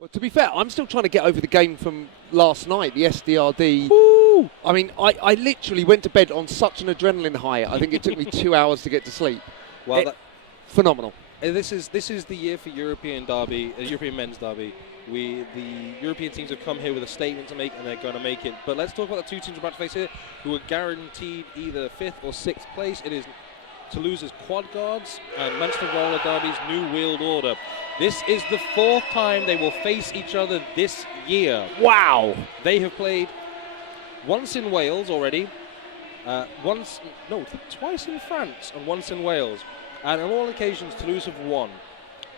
Well, to be fair, I'm still trying to get over the game from last night, the SDRD. Woo! I mean, I literally went to bed on such an adrenaline high. I think it took me 2 hours to get to sleep. Well, phenomenal. This is the year for European derby, European men's derby. The European teams have come here with a statement to make, and they're going to make it. But let's talk about the two teams we're about to face here, who are guaranteed either 5th or 6th place. It is Toulouse's Quards and Manchester Roller Derby's New World Order. This is the 4th time they will face each other this year. Wow! They have played once in Wales already, twice in France and once in Wales. And on all occasions, Toulouse have won.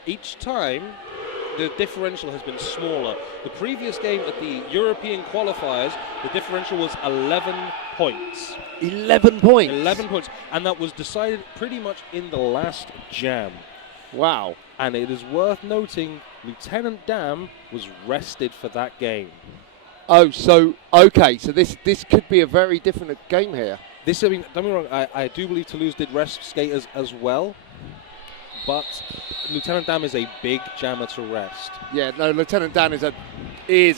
Each time, the differential has been smaller. The previous game at the European qualifiers, the differential was 11 points. 11 points? 11 points. And that was decided pretty much in the last jam. Wow. And it is worth noting, Lieutenant Dam was rested for that game. Oh, so, okay, so this could be a very different game here. Don't get me wrong, I do believe Toulouse did rest skaters as well, but Lieutenant Dam is a big jammer to rest. Yeah, no, Lieutenant Dan is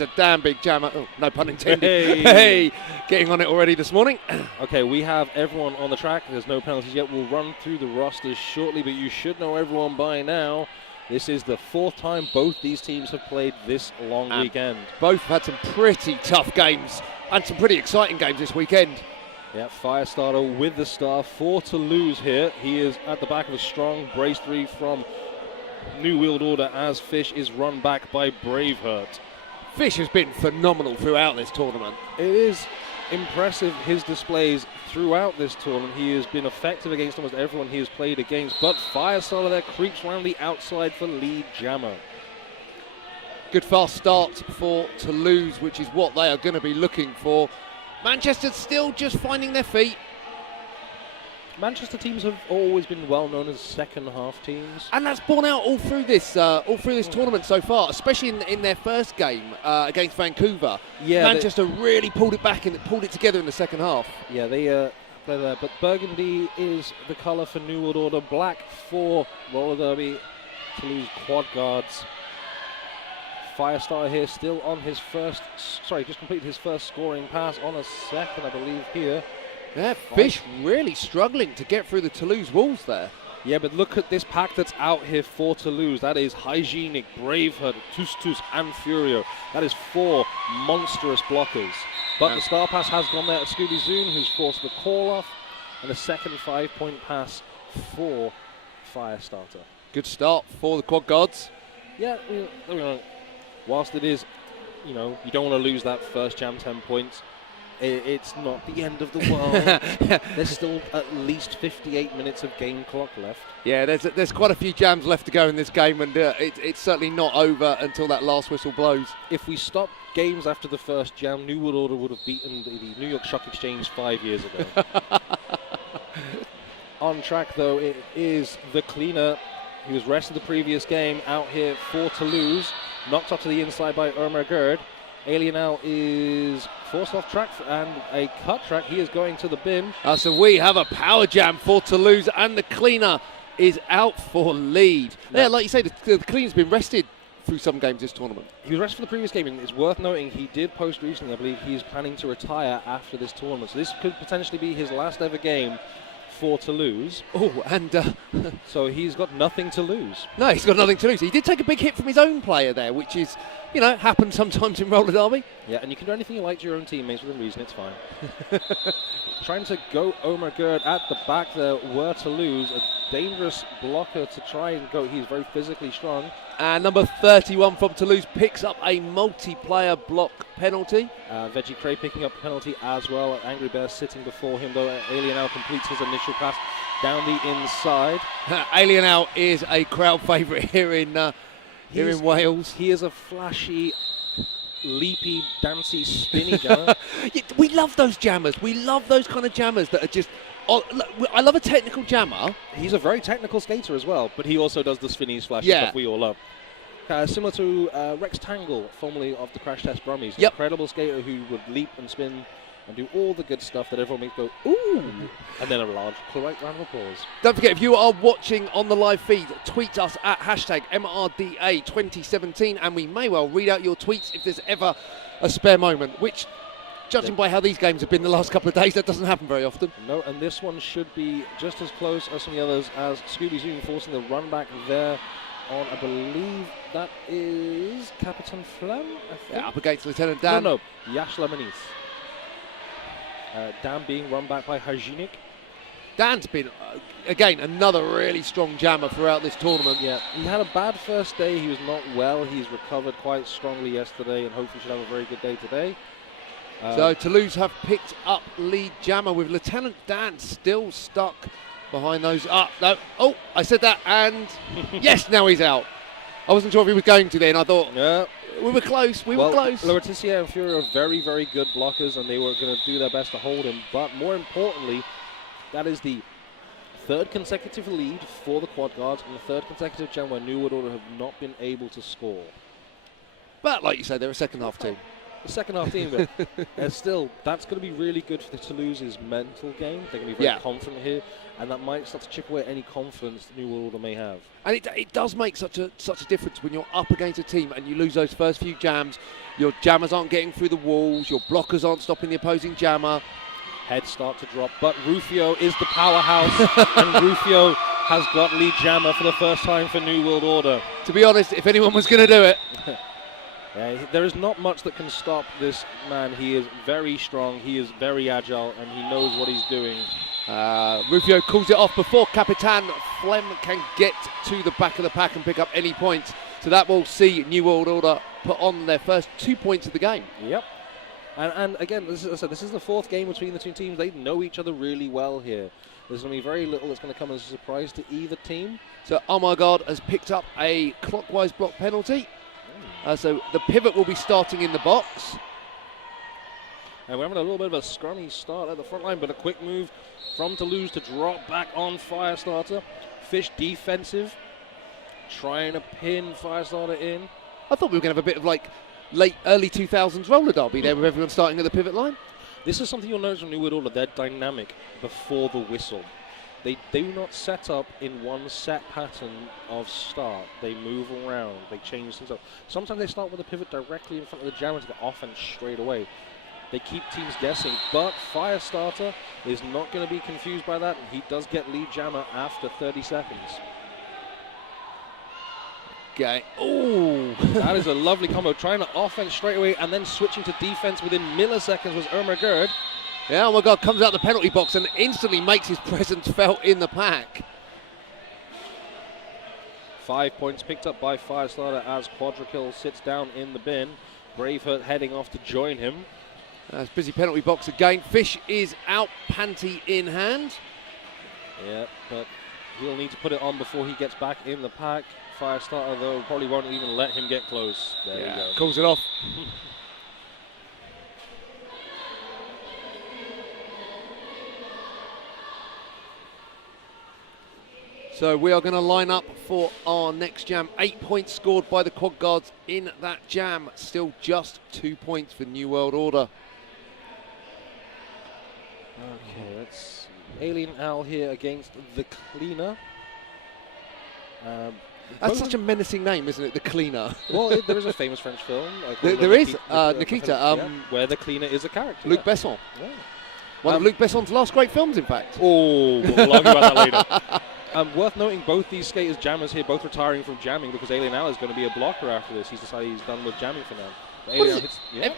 a damn big jammer. Oh, no pun intended. Hey, getting on it already this morning. Okay, we have everyone on the track. There's no penalties yet. We'll run through the rosters shortly, but you should know everyone by now. This is the 4th time both these teams have played this long weekend. Both have had some pretty tough games and some pretty exciting games this weekend. Yeah, Firestarter with the star for Toulouse here. He is at the back of a strong brace 3 from New World Order as Fish is run back by Braveheart. Fish has been phenomenal throughout this tournament. It is impressive, his displays throughout this tournament. He has been effective against almost everyone he has played against, but Firestarter there creeps around the outside for lead jammer. Good fast start for Toulouse, which is what they are going to be looking for. Manchester still just finding their feet. Manchester teams have always been well known as second half teams, and that's borne out all through this tournament so far, especially in their first game against Vancouver. Yeah, Manchester really pulled it back and pulled it together in the second half. Yeah, they play there, but burgundy is the colour for New World Order, black for Roller Derby, Toulouse Quad Guards. Firestarter here still on his just completed his first scoring pass on a second, I believe, here. Yeah, Fish really struggling to get through the Toulouse walls there. Yeah, but look at this pack that's out here for Toulouse. That is Hygienic, Braveheart, Tus and Furio. That is 4 monstrous blockers. But the star pass has gone there to Scooby Zoom, who's forced the call off, and a second 5-point pass for Firestarter. Good start for the Quad Guards. Yeah, whilst it is, you don't want to lose that first jam 10 points. It's not the end of the world. There's still at least 58 minutes of game clock left. Yeah, there's quite a few jams left to go in this game, and it's certainly not over until that last whistle blows. If we stop games after the first jam, New World Order would have beaten the New York Stock Exchange 5 years ago. On track, though, it is the cleaner. He was rested the previous game, out here for Toulouse. Knocked off to the inside by Irma Gerd. Alienal is forced off track and a cut track. He is going to the bin. So we have a power jam for Toulouse, and the cleaner is out for lead. Yeah, like you say, the cleaner's been rested through some games this tournament. He was rested for the previous game, and it's worth noting he did post recently, I believe he's planning to retire after this tournament. So this could potentially be his last ever game for Toulouse. Oh, and so he's got nothing to lose. No, he's got nothing to lose. He did take a big hit from his own player there, which is, happens sometimes in roller derby. Yeah, and you can do anything you like to your own teammates within reason, it's fine. Trying to go Omar Gerd at the back there were Toulouse. A dangerous blocker to try and go. He's very physically strong. And number 31 from Toulouse picks up a multiplayer block penalty. Veggie Cray picking up a penalty as well. Angry Bear sitting before him, though. Alienal completes his initial pass down the inside. Alienal is a crowd favourite here in Wales. He is a flashy, leapy, dancey, spinny jammer. We love those jammers. We love those kind of jammers that are just... I love a technical jammer. He's a very technical skater as well, but he also does the spinny, flashy stuff we all love. Similar to Rex Tangle, formerly of the Crash Test Brummies. Incredible skater who would leap and spin and do all the good stuff that everyone makes go, ooh, and then a large, correct round of applause. Don't forget, if you are watching on the live feed, tweet us at hashtag MRDA 2017, and we may well read out your tweets if there's ever a spare moment, which, judging by how these games have been the last couple of days, that doesn't happen very often. No, and this one should be just as close as some of the others, as Scooby-Zoo forcing the run back there on, I believe that is Capitan Flam, I think. Yeah, up against Lieutenant Dan. No, Yash Lamanis. Dan being run back by Hajinik. Dan's been, again, another really strong jammer throughout this tournament. Yeah, he had a bad first day. He was not well. He's recovered quite strongly yesterday and hopefully should have a very good day today. So Toulouse have picked up lead jammer with Lieutenant Dan still stuck behind those. No. Oh, I said that, and yes, now he's out. I wasn't sure if he was going to then. I thought, yeah, we were close. We were close. Laetitia and Fury are very, very good blockers, and they were going to do their best to hold him. But more importantly, that is the third consecutive lead for the Quad Guards and the third consecutive jam where New World Order have not been able to score. But like you said, they're a second half team. The second half team, but still, that's going to be really good for the Toulouse's mental game. They're going to be very confident here, and that might start to chip away any confidence the New World Order may have. And it does make such a difference when you're up against a team and you lose those first few jams. Your jammers aren't getting through the walls, your blockers aren't stopping the opposing jammer. Heads start to drop, but Rufio is the powerhouse, and Rufio has got lead jammer for the first time for New World Order. To be honest, if anyone was going to do it. Yeah, there is not much that can stop this man. He is very strong, he is very agile, and he knows what he's doing. Rufio calls it off before Capitan Flem can get to the back of the pack and pick up any points. So that will see New World Order put on their first 2 points of the game. Yep. And again, this is the fourth game between the two teams. They know each other really well here. There's going to be very little that's going to come as a surprise to either team. So Armagard has picked up a clockwise block penalty. So the pivot will be starting in the box. And we're having a little bit of a scrummy start at the front line, but a quick move from Toulouse to drop back on Firestarter. Fish defensive, trying to pin Firestarter in. I thought we were going to have a bit of like early 2000s roller derby there with everyone starting at the pivot line. This is something you'll notice from New World Order. They're dynamic before the whistle. They do not set up in one set pattern of start. They move around. They change things up. Sometimes they start with a pivot directly in front of the jammer to the offense straight away. They keep teams guessing, but Firestarter is not going to be confused by that, and he does get lead jammer after 30 seconds. Okay. Oh, that is a lovely combo. Trying to offense straight away and then switching to defense within milliseconds was Irma Gerd. Yeah, oh my God, comes out the penalty box and instantly makes his presence felt in the pack. 5 points picked up by Firestarter as Quadrakill sits down in the bin. Braveheart heading off to join him. That's busy penalty box again. Fish is out, panty in hand. Yeah, but he'll need to put it on before he gets back in the pack. Firestarter, though, probably won't even let him get close. There you go. Calls it off. So we are going to line up for our next jam. 8 points scored by the Quad Guards in that jam. Still just 2 points for New World Order. Okay, let's see. Alien Owl here against the Cleaner. That's such a menacing name, isn't it? The Cleaner. Well, there is a famous French film. There is. Nikita. Where the Cleaner is a character. Luc Besson. Yeah. One of Luc Besson's last great films, in fact. Oh, we'll argue about that later. Worth noting, both these skaters, jammers here, both retiring from jamming because Alien Al is going to be a blocker after this. He's decided he's done with jamming for now.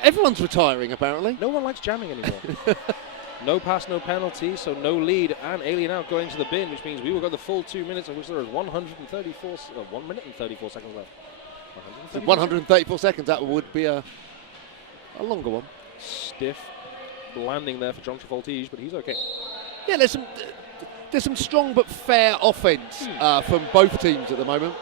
Everyone's retiring, apparently. No one likes jamming anymore. No pass, no penalty, so no lead, and Alien Out going to the bin, which means we will go the full 2 minutes, of which there is 1 minute and 34 seconds left. 134 seconds, that would be a longer one. Stiff landing there for John Travoltige, but he's okay. Yeah, there's some strong but fair offense from both teams at the moment.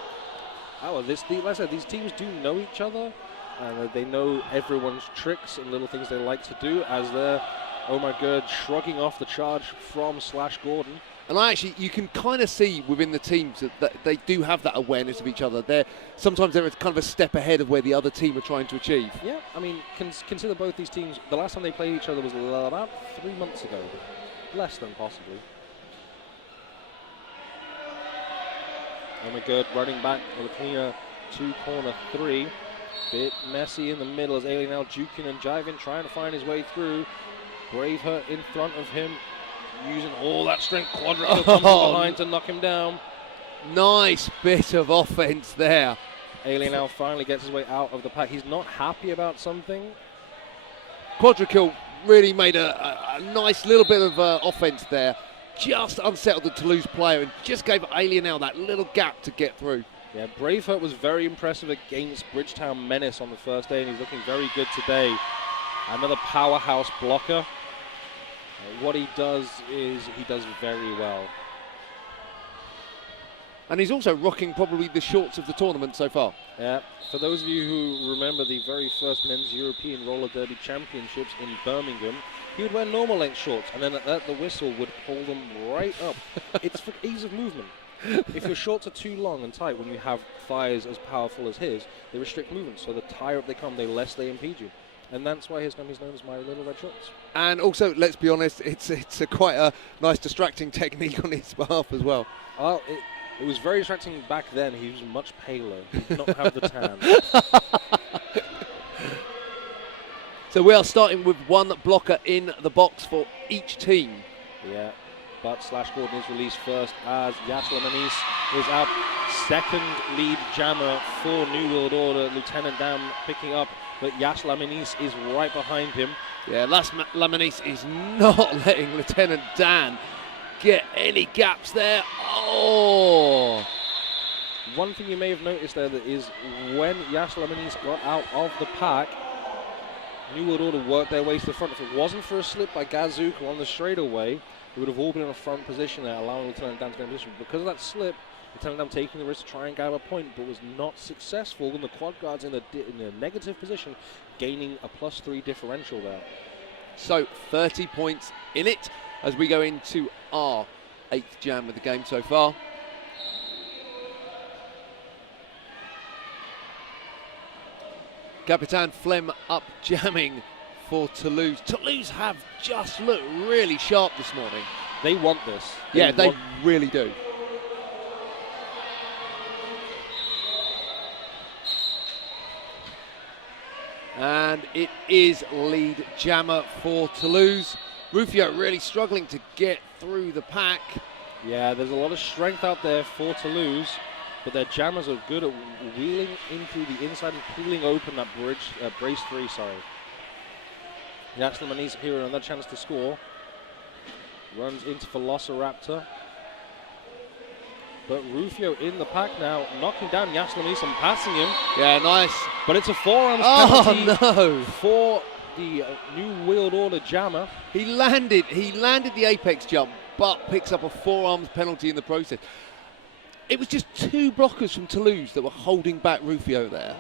Oh, well, like I said, these teams do know each other, and they know everyone's tricks and little things they like to do, as they're, oh my God, shrugging off the charge from Slash Gordon. And you can kind of see within the teams that they do have that awareness of each other. Sometimes they're kind of a step ahead of where the other team are trying to achieve. Yeah, I mean, consider both these teams. The last time they played each other was about 3 months ago. Less than possibly. And we're good. Running back with a cleaner 2-corner 3. Bit messy in the middle as Alien now juking and jiving, trying to find his way through. Braveheart in front of him, using all that strength. Quadra comes from behind to knock him down. Nice bit of offense there. Alien now finally gets his way out of the pack. He's not happy about something. Quadra really made a nice little bit of offense there. Just unsettled the Toulouse player and just gave Alien now that little gap to get through. Yeah, Braveheart was very impressive against Bridgetown Menace on the first day, and he's looking very good today. Another powerhouse blocker. What he does is he does very well. And he's also rocking probably the shorts of the tournament so far. Yeah, for those of you who remember the very first men's European roller derby championships in Birmingham, he would wear normal length shorts, and then at the whistle would pull them right up. It's for ease of movement. If your shorts are too long and tight when you have thighs as powerful as his, they restrict movement. So the higher up they come, the less they impede you. And that's why he's known as My Little Red Shorts. And also, let's be honest, it's quite a nice distracting technique on his behalf as well. Well, it was very distracting back then. He was much paler. He did not have the tan. So we are starting with one blocker in the box for each team. Yeah, but /Gordon is released first as Yasla Manis is out. Second lead jammer for New World Order. Lieutenant Dan picking up, but Yasla Manis is right behind him. Yeah, Lamanis is not letting Lieutenant Dan get any gaps there. Oh! One thing you may have noticed there that is when Yasla Manis got out of the pack, New World Order worked their way to the front. If it wasn't for a slip by Gazuk on the straightaway, they would have all been in a front position there, allowing Lieutenant Dan to get in position. Because of that slip, Lieutenant Dan taking the risk to try and grab a point, but was not successful. And the quad guards in a negative position, gaining a +3 differential there. So 30 points in it as we go into our 8th jam of the game so far. Capitan Flem up jamming for Toulouse. Toulouse have just looked really sharp this morning. They want this. They really do. And it is lead jammer for Toulouse. Rufio really struggling to get through the pack. Yeah, there's a lot of strength out there for Toulouse. But their jammers are good at wheeling in through the inside and pulling open that brace 3, sorry. Yasla Manis here another chance to score. Runs into Velociraptor. But Rufio in the pack now, knocking down Yasla Manis and passing him. Yeah, nice. But it's a forearms penalty for the New World Order jammer. He landed the apex jump, but picks up a forearms penalty in the process. It was just 2 blockers from Toulouse that were holding back Rufio there.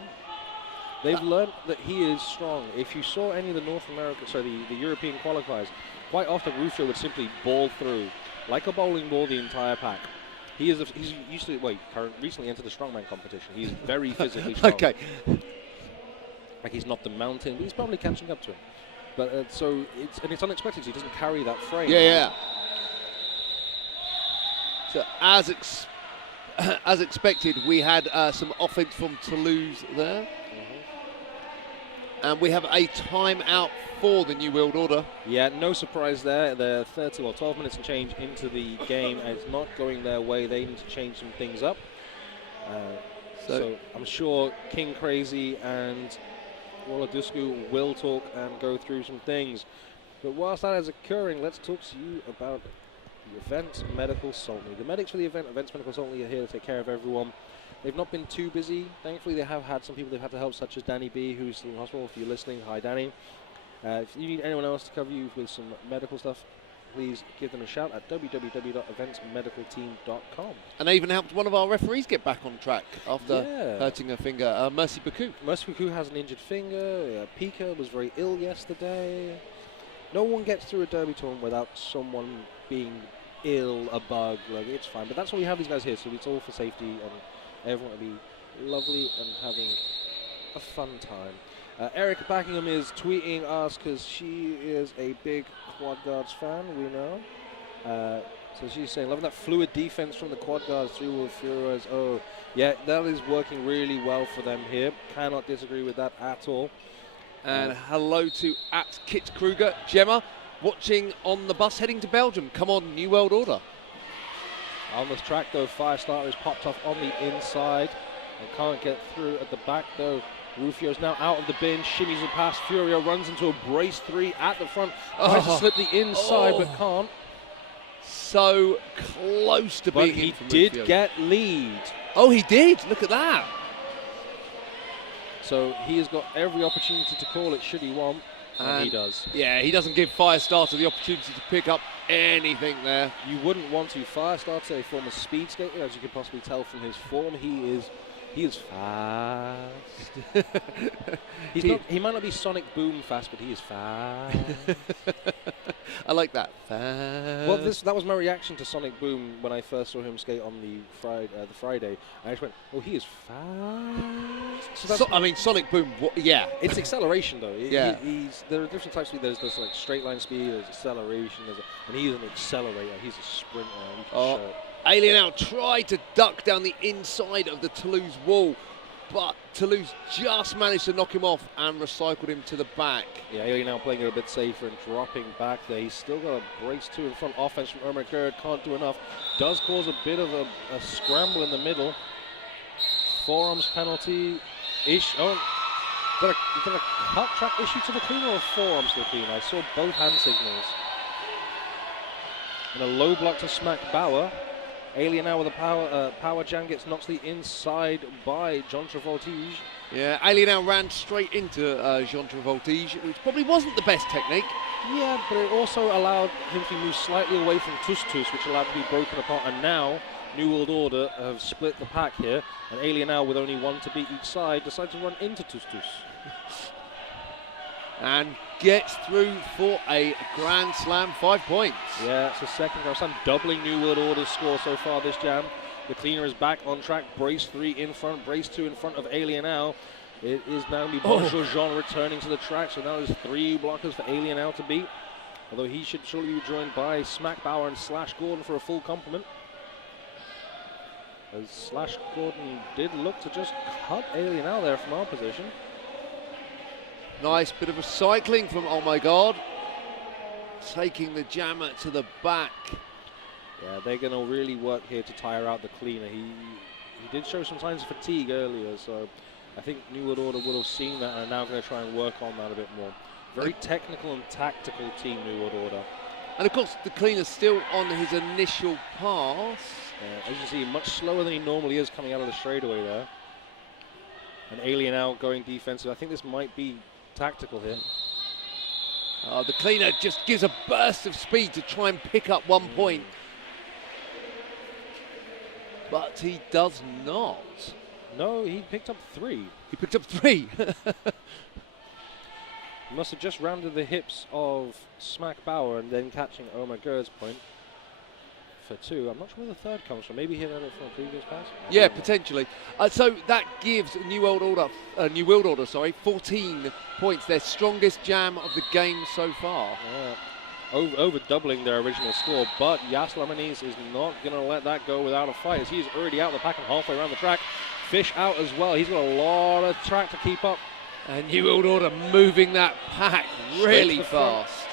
They've learned that he is strong. If you saw any of the the European qualifiers, quite often Rufio would simply ball through like a bowling ball the entire pack. He's recently entered the strongman competition. He's very physically strong. Okay. Like he's not the mountain, but he's probably catching up to him. But it's unexpected. So he doesn't carry that frame. Yeah. So as expected, we had some offense from Toulouse there. And we have a timeout for the New World Order. Yeah, no surprise there. They're 12 minutes and change into the game, and it's not going their way. They need to change some things up. So I'm sure King Crazy and Waladusku will talk and go through some things. But whilst that is occurring, let's talk to you about the Events Medical Saltney. The medics for the Events Medical Saltney are here to take care of everyone. They've not been too busy. Thankfully, they have had some people they've had to help, such as Danny B, who's still in hospital. If you're listening, hi Danny. If you need anyone else to cover you with some medical stuff, please give them a shout at www.eventsmedicalteam.com. And they even helped one of our referees get back on track after hurting her finger. Mercy Baku. Mercy Baku has an injured finger. Pika was very ill yesterday. No one gets through a derby tournament without someone being ill, a bug, like it's fine. But that's why we have these guys here, so it's all for safety and everyone will be lovely and having a fun time. Erica Backingham is tweeting us because she is a big Quad Guards fan, we know. So she's saying, loving that fluid defense from the Quad Guards, 3-wheel Furos. Oh, yeah, that is working really well for them here. Cannot disagree with that at all. And hello to @Kit Kruger. Gemma, watching on the bus heading to Belgium. Come on, New World Order. On this track, though, Firestarter is popped off on the inside and can't get through at the back, though. Rufio's now out of the bin, shimmies it past. Furio runs into a brace 3 at the front. Tries to slip the inside, but can't. So close to being in from he did Rufio. get lead. Oh, he did. Look at that. So he has got every opportunity to call it should he want, and he does. Yeah, he doesn't give Firestarter the opportunity to pick up anything there. You wouldn't want to. Firestarter, a former speed skater, as you can possibly tell from his form, he is fast. He might not be Sonic Boom fast, but he is fast. I like that. Fast. Well, that was my reaction to Sonic Boom when I first saw him skate on the Friday. I just went, "Oh, he is fast." So I mean, Sonic Boom. Yeah, it's acceleration though. Yeah. There are different types of speed. There's like straight line speed. There's acceleration. And he's an accelerator. He's a sprinter. Alien Out tried to duck down the inside of the Toulouse wall, but Toulouse just managed to knock him off and recycled him to the back. Yeah, Alien Out playing it a bit safer and dropping back there. He's still got a brace 2 in front. Offense from Irma Gerd can't do enough. Does cause a bit of a scramble in the middle. Forearms penalty. Is that a cut track issue to the clean or a forearms to the clean? I saw both hand signals. And a low block to smack Bauer. Alien Now with a power jam gets knocked to the inside by John Travoltige. Yeah, Alien Now ran straight into Jean Travoltige, which probably wasn't the best technique. Yeah, but it also allowed him to move slightly away from Tus, which allowed him to be broken apart. And now, New World Order have split the pack here. And Alien Now, with only 1 to beat each side, decides to run into Tus. And gets through for a Grand Slam, 5 points. Yeah, it's the second Grand Slam, doubling New World Order's score so far this jam. The cleaner is back on track, brace 3 in front, brace 2 in front of Alien Now. It is now going to be Bonjour Jean returning to the track, so now there's 3 blockers for Alien Now to beat. Although he should surely be joined by Smack Bauer and Slash Gordon for a full complement. As Slash Gordon did look to just cut Alien Now there from our position. Nice bit of recycling from Oh My God. Taking the jammer to the back. Yeah, they're going to really work here to tire out the cleaner. He did show some signs of fatigue earlier, so I think New World Order would have seen that and are now going to try and work on that a bit more. Very technical and tactical team, New World Order. And of course, the cleaner's still on his initial pass. As you can see, much slower than he normally is coming out of the straightaway there. And Alien Out going defensive. I think this might be tactical here. The cleaner just gives a burst of speed to try and pick up 1 point. But he does not. No, he picked up 3. He picked up 3. He must have just rounded the hips of Smack Bauer and then catching Omar Gerd's point for 2. I'm not sure where the third comes from. Maybe he had it from a previous pass? Yeah, potentially. So that gives New World Order, 14 points. Their strongest jam of the game so far. Yeah. Over doubling their original score, but Yas Lamanis is not going to let that go without a fight, as he's already out the pack and halfway around the track. Fish out as well. He's got a lot of track to keep up. And New World Order moving that pack really fast.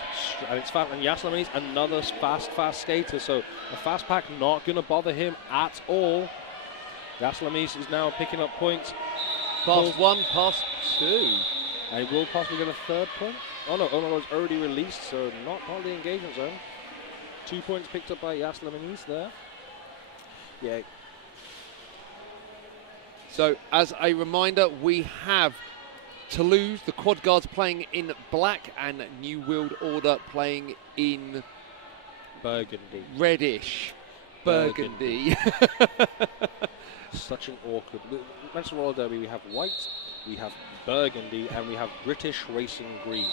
And it's fast. And Yas Lamanis, another fast skater. So the fast pack not going to bother him at all. Yas Lamanis is now picking up points. Past 1, past 2. And he will possibly get a 3rd point. Oh no, was already released, so not the engagement zone. 2 points picked up by Yas Lamanis there. Yeah. So as a reminder, we have Toulouse, the Quad Guards playing in black, and New World Order playing in Burgundy. Reddish. Burgundy. Such an awkward. Manchester Royal Derby, we have white, we have burgundy, and we have British Racing Green.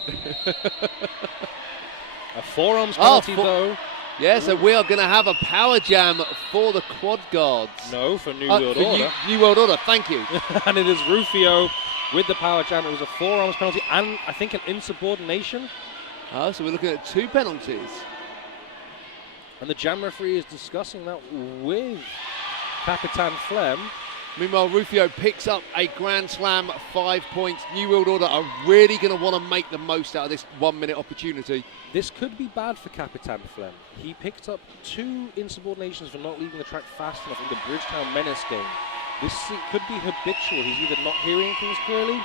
A forearms penalty though. Yeah, so we are going to have a power jam for the Quad Guards. No, for New World Order. New World Order, thank you. And it is Rufio with the power jam. It was a 4-arms penalty and I think an insubordination. Oh, so we're looking at 2 penalties. And the jam referee is discussing that with Capitan Flem. Meanwhile, Rufio picks up a Grand Slam, 5 points. New World Order are really going to want to make the most out of this 1-minute opportunity. This could be bad for Capitan Flem. He picked up 2 insubordinations for not leaving the track fast enough in the Bridgetown Menace game. This could be habitual. He's either not hearing things clearly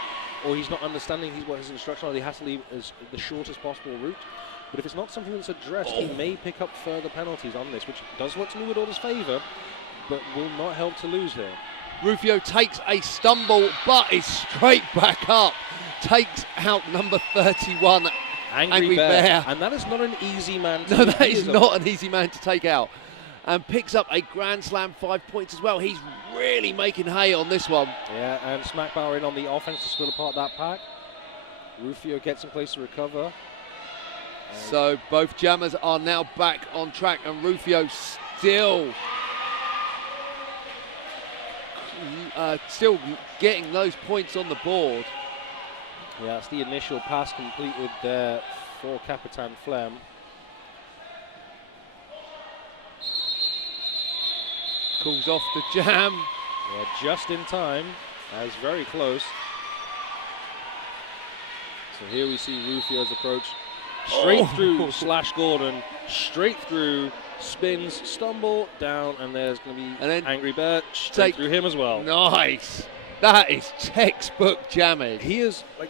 or he's not understanding what his instruction are. He has to leave as the shortest possible route. But if it's not something that's addressed, he may pick up further penalties on this, which does work to New World Order's favour, but will not help Toulouse here. Rufio takes a stumble, but is straight back up. Takes out number 31, Angry Bear. And that is not an easy man to No, that is not an easy man to take out. And picks up a Grand Slam, 5 points as well. He's really making hay on this one. Yeah, and Smackbauer in on the offense to split apart that pack. Rufio gets in place to recover. So both jammers are now back on track, and Rufio still getting those points on the board. Yeah, that's the initial pass completed there for Capitan Flem. Calls off the jam. Yeah, just in time. That's very close. So here we see Rufio's approach. Straight through Slash Gordon, straight through, spins, stumble, down, and there's going to be Angry Bear straight through him as well. Nice. That is textbook jamming. He is, like,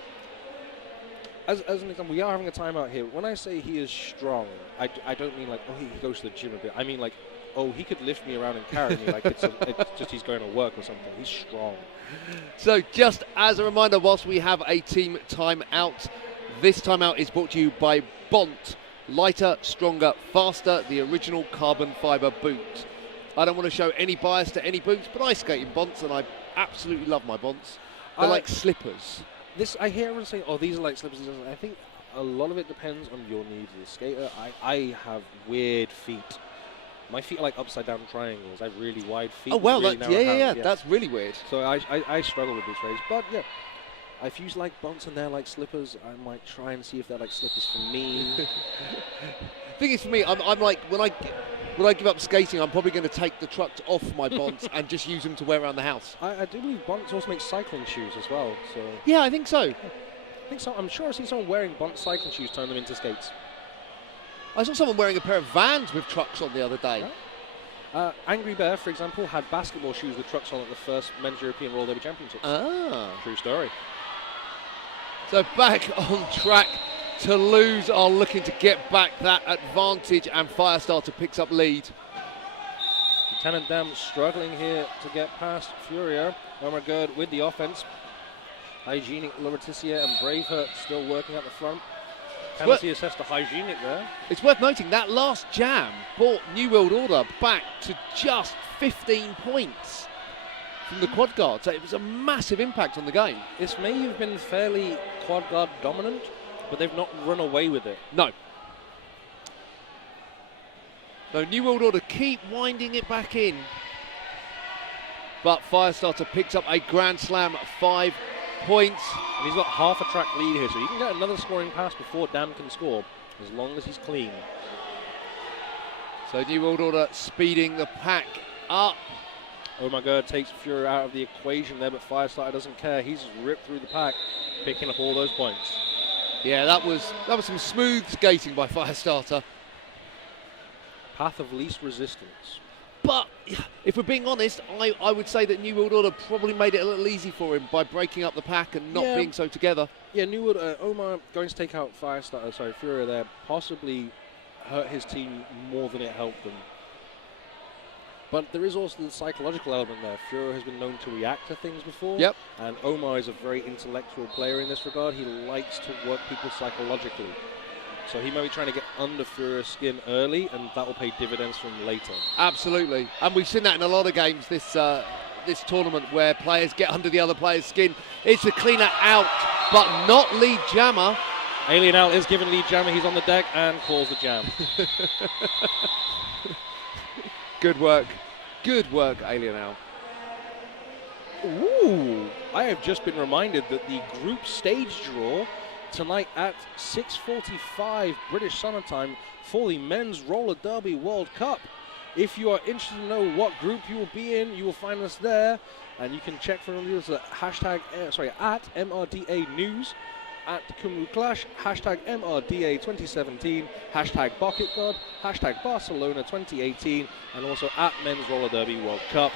as an example, we are having a timeout here. When I say he is strong, I don't mean like, oh, he goes to the gym a bit. I mean like, oh, he could lift me around and carry me. Like it's just he's going to work or something. He's strong. So just as a reminder, whilst we have a team timeout, this timeout is brought to you by Bont. Lighter, stronger, faster, the original carbon fibre boot. I don't want to show any bias to any boots, but I skate in Bonts and I absolutely love my Bonts. They're like slippers. I hear everyone saying, oh, these are like slippers. I think a lot of it depends on your needs as a skater. I have weird feet. My feet are like upside down triangles. I have really wide feet. Oh, well, really yeah, that's really weird. So I struggle with this race. But yeah, if you like Bonts and they're like slippers, I might try and see if they're like slippers for me. Thing is, for me, I'm like, when I give up skating, I'm probably going to take the trucks off my Bonts and just use them to wear around the house. I do believe Bonts also make cycling shoes as well. So yeah, I think so. I think so. I'm sure I've seen someone wearing Bont cycling shoes turn them into skates. I saw someone wearing a pair of Vans with trucks on the other day. Yeah. Angry Bear, for example, had basketball shoes with trucks on at the first Men's European Roller Derby Championships. Ah. True story. So back on track, Toulouse are looking to get back that advantage, and Firestarter picks up lead. Lieutenant Dam struggling here to get past Furia. Omar Gerd with the offense. Hygienic, Laetitia and Braveheart still working at the front. Penalty assessed to Hygienic there. It's worth noting that last jam brought New World Order back to just 15 points from the quad guard. So it was a massive impact on the game. This may have been fairly quad guard dominant, but they've not run away with it. No. So New World Order keep winding it back in. But Firestarter picks up a Grand Slam, 5 points. And he's got half a track lead here, so he can get another scoring pass before Dan can score, as long as he's clean. So New World Order speeding the pack up. Oh my God, takes Fury out of the equation there, but Firestarter doesn't care. He's ripped through the pack, picking up all those points. Yeah, that was some smooth skating by Firestarter. Path of least resistance. But if we're being honest, I would say that New World Order probably made it a little easy for him by breaking up the pack and not being so together. Yeah, New World Omar going to take out Furia there, possibly hurt his team more than it helped them. But there is also the psychological element there. Furia has been known to react to things before. Yep. And Omar is a very intellectual player in this regard. He likes to work people psychologically. So he might be trying to get under Furia's skin early, and that will pay dividends for him later. Absolutely. And we've seen that in a lot of games this tournament, where players get under the other player's skin. It's a cleaner out, but not lead jammer. Alien Al is given lead jammer. He's on the deck and calls the jam. Good work. Good work, Alien Al. Ooh, I have just been reminded that the group stage draw tonight at 6:45 British Summer Time for the Men's Roller Derby World Cup. If you are interested to know what group you will be in, you will find us there, and you can check for us at at MRDA News, at Cymru Clash, hashtag MRDA 2017, hashtag Bucket God, hashtag Barcelona 2018, and also at Men's Roller Derby World Cup.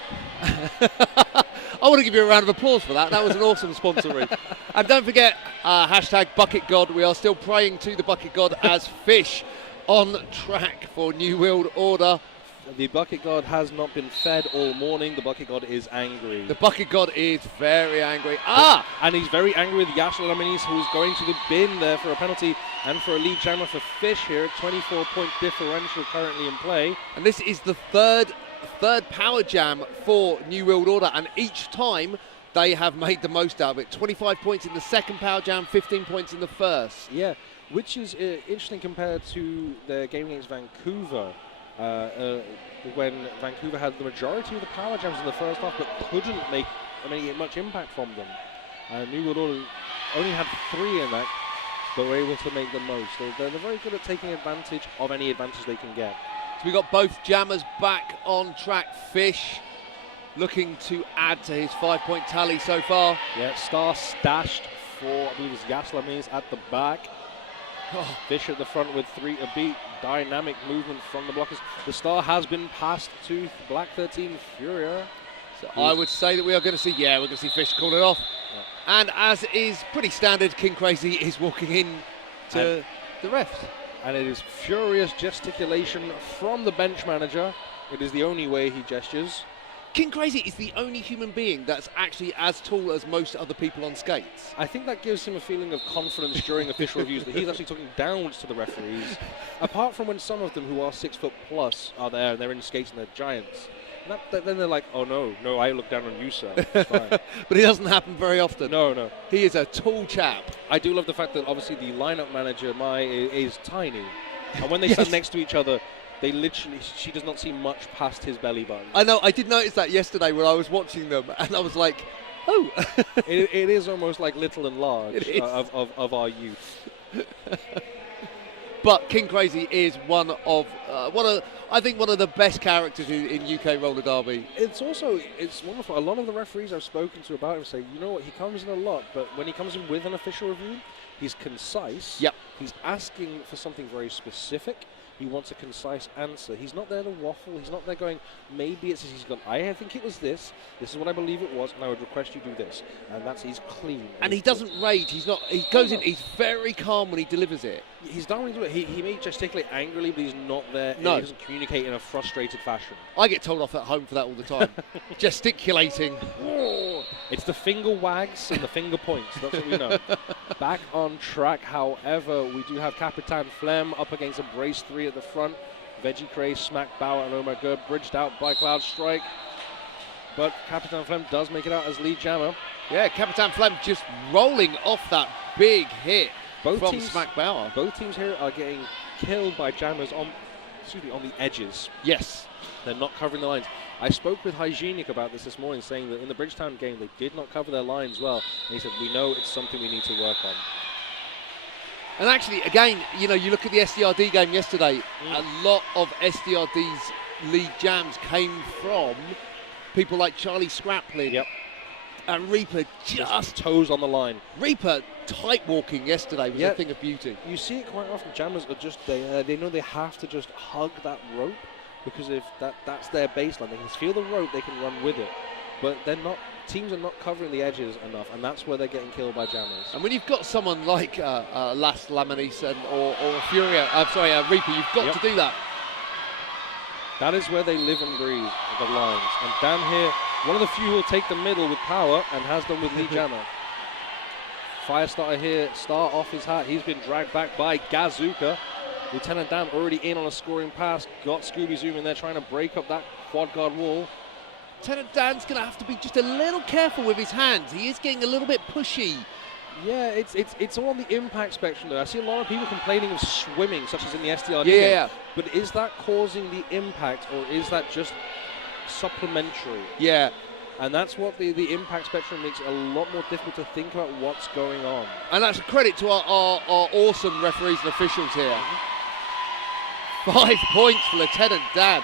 I want to give you a round of applause for that. That was an awesome sponsoring. And don't forget, hashtag Bucket God. We are still praying to the Bucket God as Fish on track for New World Order. The Bucket God has not been fed all morning. The Bucket God is angry. The Bucket God is very angry. And he's very angry with Yashel Laminis, who's going to the bin there for a penalty and for a lead jammer for Fish here. 24-point differential currently in play. And this is the third power jam for New World Order, and each time they have made the most out of it. 25 points in the second power jam, 15 points in the first. Yeah, which is interesting compared to their game against Vancouver. When Vancouver had the majority of the power jams in the first half, but couldn't make much impact from them. New World Order only had 3 in that, but were able to make the most. They're very good at taking advantage of any advantage they can get. So we got both jammers back on track. Fish looking to add to his 5-point tally so far. Yeah, Star stashed for, I believe it was Yaslami's at the back. Oh, Fish at the front with 3 to beat. Dynamic movement from the blockers. The Star has been passed to Black 13 Furier. So I would say that we are going to see, we're going to see Fish call it off. Yeah. And as is pretty standard, King Crazy is walking in to the refs. And it is furious gesticulation from the bench manager. It is the only way he gestures. King Crazy is the only human being that's actually as tall as most other people on skates. I think that gives him a feeling of confidence during official reviews, that he's actually talking downwards to the referees. Apart from when some of them who are 6 foot plus are there and they're in skates and they're giants. Then they're like, oh no, I look down on you, sir. It's fine. But it doesn't happen very often. No. He is a tall chap. I do love the fact that obviously the lineup manager, is tiny. And when they stand next to each other, they literally, she does not see much past his belly button. I know, I did notice that yesterday when I was watching them, and I was like, oh. it is almost like little and large of our youth. But King Crazy is one of the best characters in UK roller derby. It's wonderful. A lot of the referees I've spoken to about him say, you know what, he comes in a lot, but when he comes in with an official review, he's concise. Yep. He's asking for something very specific. He wants a concise answer. He's not there to waffle. He's not there going, maybe it's this. He's gone, I think it was this. This is what I believe it was, and I would request you do this. And he's clean. And he doesn't rage. He goes in, he's very calm when he delivers it. He's done when he delivers it. He may gesticulate angrily, but he's not there. No. He doesn't communicate in a frustrated fashion. I get told off at home for that all the time. Gesticulating. It's the finger wags and the finger points. That's what we know. Back on track, however, we do have Capitan Flem up against a brace 3 at the front. Veggie Cray, Smack Bauer, and Omar Gurb bridged out by Cloud Strike. But Capitan Flem does make it out as lead jammer. Yeah, Capitan Flem just rolling off that big hit from Smack Bauer. Both teams here are getting killed by jammers on the edges. Yes. They're not covering the lines. I spoke with Hygienic about this morning, saying that in the Bridgetown game they did not cover their lines well. And he said, we know it's something we need to work on. And actually, again, you look at the SDRD game yesterday, a lot of SDRD's lead jams came from people like Charlie Scraplin. Yep. And Reaper just toes on the line. Reaper tight walking yesterday was a thing of beauty. You see it quite often. Jammers are just they know they have to just hug that rope, because if that's their baseline, they can feel the rope, they can run with it. But they're not. Teams are not covering the edges enough, and that's where they're getting killed by jammers. And when you've got someone like Las Laminis or Furia, Reaper, you've got to do that. That is where they live and breathe, the lines. And Dan here, one of the few who will take the middle with power, and has done with Lee Jammer. Firestarter here, Star off his hat. He's been dragged back by Gazuka. Lieutenant Dan already in on a scoring pass. Got Scooby Zoom in there trying to break up that quad guard wall. Lieutenant Dan's going to have to be just a little careful with his hands. He is getting a little bit pushy Yeah, it's all on the impact spectrum though. I see a lot of people complaining of swimming, such as in the SDRD. Yeah. But is that causing the impact, or is that just supplementary? Yeah. And that's what the impact spectrum makes it a lot more difficult to think about what's going on. And that's a credit to our awesome referees and officials here. 5 points for Lieutenant Dan.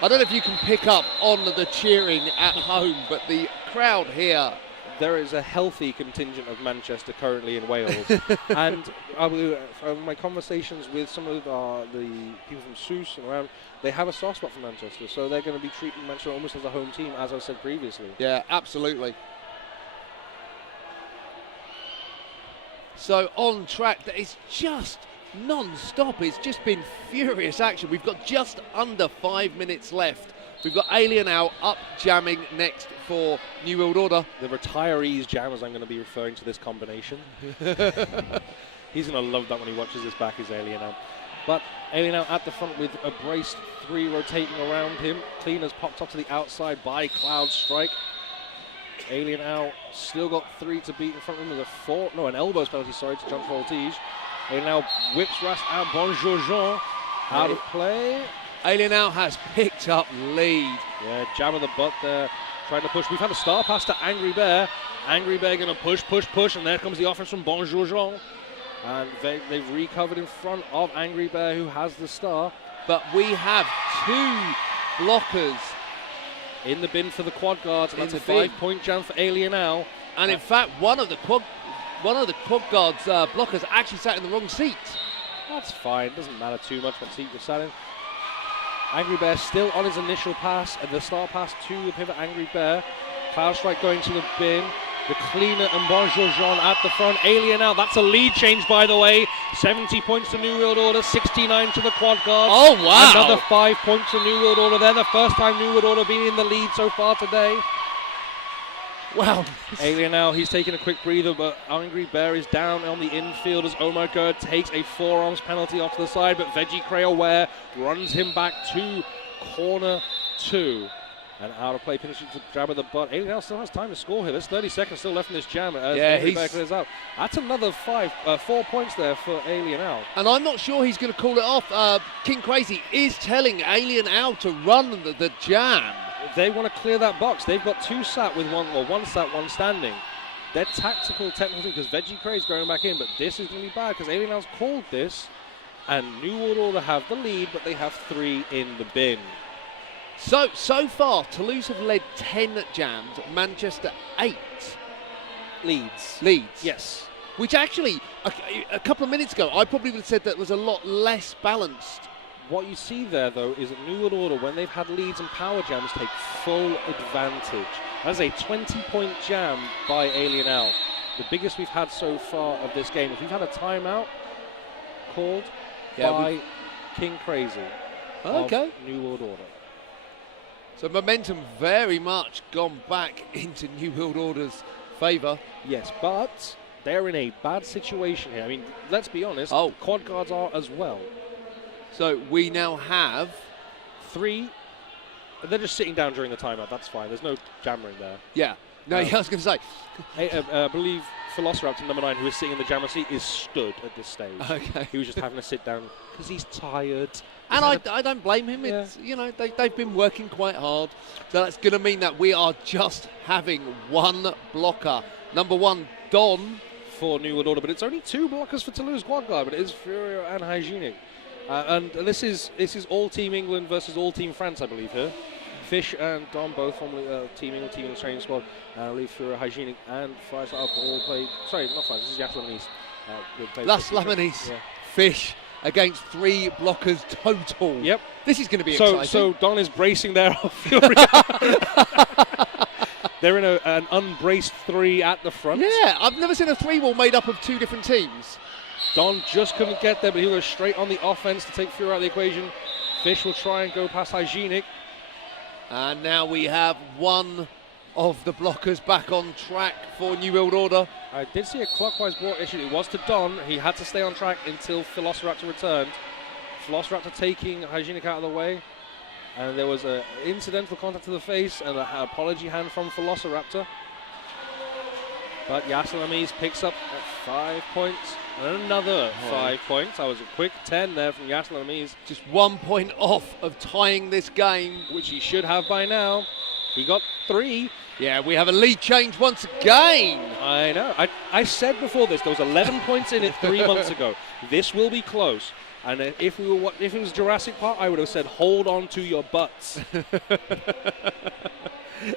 I don't know if you can pick up on the cheering at home, but the crowd here. There is a healthy contingent of Manchester currently in Wales. And my conversations with some of the people from Sousse and around, they have a soft spot for Manchester. So they're going to be treating Manchester almost as a home team, as I said previously. Yeah, absolutely. So on track, it's just non-stop. It's just been furious action. We've got just under 5 minutes left. We've got Alien out up jamming next for New World Order. The retirees jam, as I'm going to be referring to this combination. He's going to love that when he watches this back, is Alien out. But Alien out at the front with a braced 3 rotating around him. Cleaner's popped up to the outside by Cloud Strike. Alien out, still got 3 to beat in front of him with an elbows penalty, sorry, to John Voltige. Alien out whips Rast out, Bonjour Jean out of play. Alien out has picked up lead. Yeah, jab of the butt there, trying to push. We've had a star pass to Angry Bear. Angry Bear going to push, and there comes the offense from Bonjour Jean. And they've recovered in front of Angry Bear, who has the star. But we have 2 blockers in the bin for the quad guards, and that's a 5-point jam for Alien Owl. And in fact, one of the quad guards blockers actually sat in the wrong seat. That's fine, doesn't matter too much what seat you're sat in. Angry Bear still on his initial pass, and the star pass to the pivot Angry Bear. Cloud Strike going to the bin. The Cleaner and Bonjour Jean at the front. Alien out. That's a lead change, by the way. 70 points to New World Order, 69 to the quad guards. Oh, wow. Another 5 points to New World Order. They're the first time New World Order being in the lead so far today. Wow. Alien out. He's taking a quick breather, but Angry Bear is down on the infield as Omar Gerd takes a forearms penalty off to the side, but Veggie Cray Aware runs him back to corner 2. And out of play, finishing to jab of the butt. Alien out still has time to score here. There's 30 seconds still left in this jam as Angry Bear clears out. That's another 4 points there for Alien out. And I'm not sure he's going to call it off. King Crazy is telling Alien out to run the jam. They want to clear that box. They've got 2 sat with one sat, 1 standing. They're tactical, technical, because Veggie Cray is going back in, but this is going to be bad because Alien out's called this, and New World Order have the lead, but they have 3 in the bin. So far, Toulouse have led 10 jams, Manchester 8 leads. Yes. Which actually, a couple of minutes ago, I probably would have said that was a lot less balanced. What you see there, though, is that New World Order, when they've had leads and power jams, take full advantage. That's a 20-point jam by Alien Owl. The biggest we've had so far of this game. We've had a timeout called by King Crazy of New World Order. So momentum very much gone back into New World Order's favour. Yes, but they're in a bad situation here. I mean, let's be honest, quad guards are as well. So we now have 3. They're just sitting down during the timeout. That's fine. There's no jammering there. Yeah. No, I was going to say. I believe Velociraptor number 9, who is sitting in the jammer seat, is stood at this stage. Okay. He was just having to sit down because he's tired. And I don't blame him. Yeah. It's, you know, they've been working quite hard. So that's going to mean that we are just having 1 blocker. Number 1, Don. For New World Order, but it's only 2 blockers for Toulouse quad guard, but it is Furio and Hygienic. And this is all Team England versus all Team France, I believe, here. Fish and Don both formerly Team England training squad. I believe Furio, Hygienic and Fries up all played. Sorry, not Fries, this is Yas Lamanese. Las Lamanese. Yeah. Fish against 3 blockers total. Yep. This is going to be exciting. So Don is bracing there off Fury. They're in an unbraced 3 at the front. Yeah, I've never seen a 3-wall made up of 2 different teams. Don just couldn't get there, but he'll go straight on the offense to take Fury out of the equation. Fish will try and go past Hygienic. And now we have 1 of the blockers back on track for New World Order. I did see a clockwise block issue. It was to Don. He had to stay on track until Velociraptor returned. Velociraptor taking Hygienic out of the way. And there was an incidental contact to the face and an apology hand from Velociraptor. But Yas Lamanese picks up 5 points. And another 5 points. That was a quick 10 there from Yasser Lamiz. Just 1 point off of tying this game. Which he should have by now. He got 3. Yeah, we have a lead change once again. I know. I said before this, there was 11 points in it 3 months ago. This will be close. And if it was Jurassic Park, I would have said, hold on to your butts.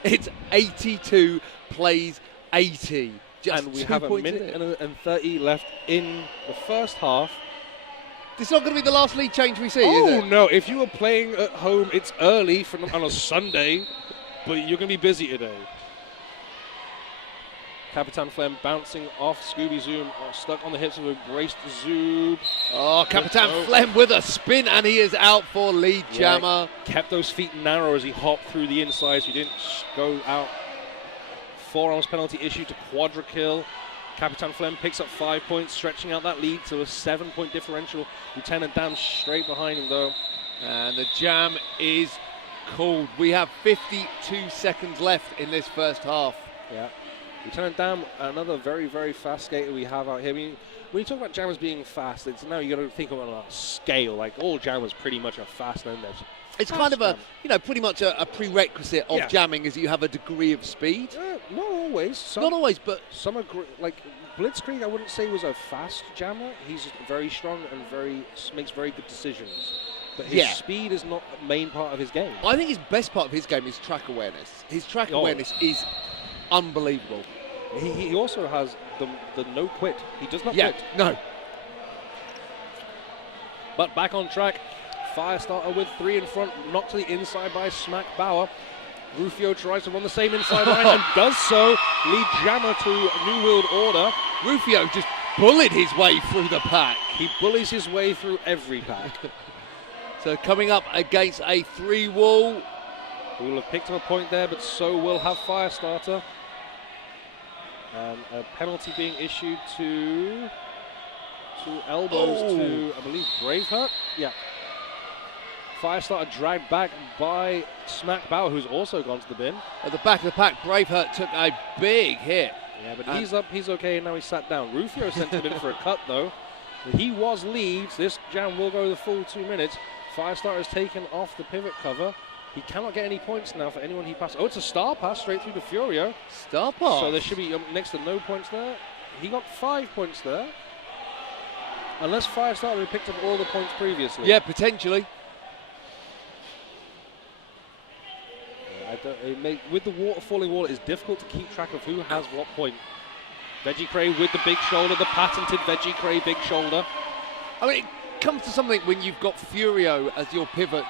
It's 82 plays 80. Just and we have a minute and 30 left in the first half. It's not going to be the last lead change we see, Oh, is it? no. If you were playing at home, it's early on a Sunday, but you're going to be busy today. Capitan Flem bouncing off Scooby Zoom, stuck on the hips of a braced Zoob. Oh, Capitan Flem with a spin, and he is out for lead jammer. Kept those feet narrow as he hopped through the insides. He didn't go out. Forearms penalty issued to Quadra-kill. Capitan Flem picks up 5 points, stretching out that lead to a 7-point differential. Lieutenant Dam straight behind him, though. And the jam is called. We have 52 seconds left in this first half. Yeah. Lieutenant Dam, another very, very fast skater we have out here. I mean, when you talk about jammers being fast, it's now you got to think of it on a scale. Like, all jammers pretty much are fast, and there's it's kind of a, pretty much a prerequisite of jamming is that you have a degree of speed. Not always. Not always, but some are like Blitzkrieg. I wouldn't say was a fast jammer. He's very strong and makes very good decisions. But his speed is not a main part of his game. I think his best part of his game is track awareness. His track awareness is unbelievable. He also has the no quit. He does not quit. No. But back on track. Firestarter with 3 in front, knocked to the inside by Smack Bauer. Rufio tries to run the same inside line and does so. Lead jammer to New World Order. Rufio just bullied his way through the pack. He bullies his way through every pack. So coming up against a 3-wall. We will have picked up a point there, but so will have Firestarter. And a penalty being issued to elbows to, I believe, Braveheart. Yeah. Firestarter dragged back by Smack Bauer, who's also gone to the bin. At the back of the pack, Braveheart took a big hit. Yeah, but he's up, he's okay, and now he's sat down. Rufio sent him in for a cut, though. He was leads. This jam will go the full 2 minutes. Firestarter is taken off the pivot cover. He cannot get any points now for anyone he passes. Oh, it's a star pass straight through to Furio. Star pass. So there should be next to no points there. He got 5 points there. Unless Firestarter had picked up all the points previously. Yeah, potentially. With the falling wall, it's difficult to keep track of who has what point. Veggie Cray with the big shoulder, the patented Veggie Cray big shoulder. I mean, it comes to something when you've got Furio as your pivot.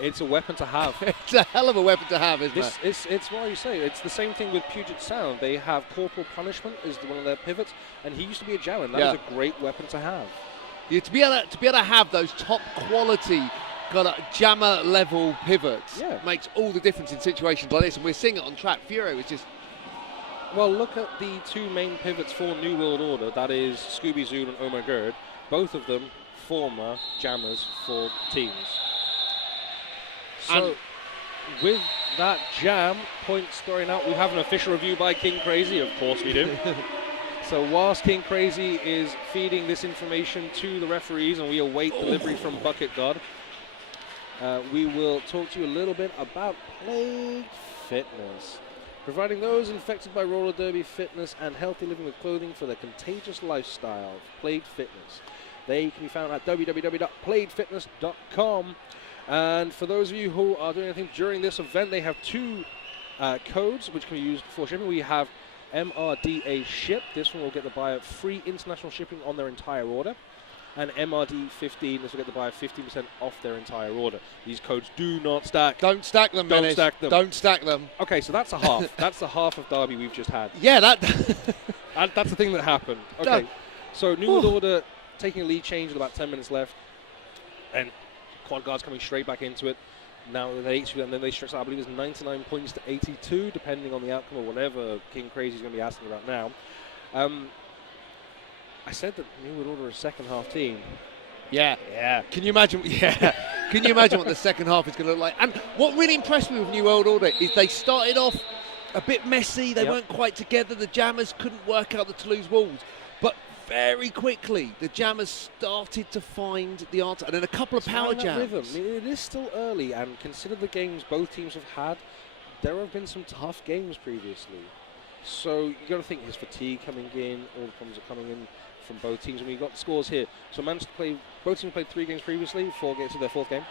It's a weapon to have. It's a hell of a weapon to have, isn't it? It's what you say. It's the same thing with Puget Sound. They have Corporal Punishment as one of their pivots, and he used to be a jammer. That is a great weapon to have. Yeah, to be able to have those top quality kind of jammer level pivots makes all the difference in situations like this, and we're seeing it on track. Furio is just. Well, look at the 2 main pivots for New World Order. That is Scooby Zoon and Omar Gerd. Both of them former jammers for teams. So, with that jam, points throwing out, we have an official review by King Crazy. Of course we do. So whilst King Crazy is feeding this information to the referees and we await delivery from Bucket God, we will talk to you a little bit about Plague Fitness. Providing those infected by roller derby fitness and healthy living with clothing for their contagious lifestyle. Plague Fitness. They can be found at www.plaguefitness.com. And for those of you who are doing anything during this event, they have 2 codes which can be used for shipping. We have MRDA Ship. This one will get the buyer free international shipping on their entire order. And MRD15, this will get the buyer 15% off their entire order. These codes do not stack. Don't stack them, Don't stack them. Don't stack them. Okay, so that's a half. That's the half of Derby we've just had. Yeah, that's the thing that happened. Okay, so New World Order taking a lead change with about 10 minutes left. And Quad Guards coming straight back into it. Now they 82, and then they stretch out, I believe it's 99 points to 82, depending on the outcome or whatever King Crazy is going to be asking about now. I said that New World Order is a second half team. Yeah. Can you imagine? Yeah. Can you imagine what the second half is going to look like? And what really impressed me with New World Order is they started off a bit messy. They weren't quite together. The Jammers couldn't work out the Toulouse walls. But very quickly, the Jammers started to find the answer. And then a couple of power jams. Rhythm. It is still early, and consider the games both teams have had. There have been some tough games previously. So you got to think his fatigue coming in, all the problems are coming in from both teams. And we've got scores here. So both teams played 3 games previously, 4 games to their 4th game.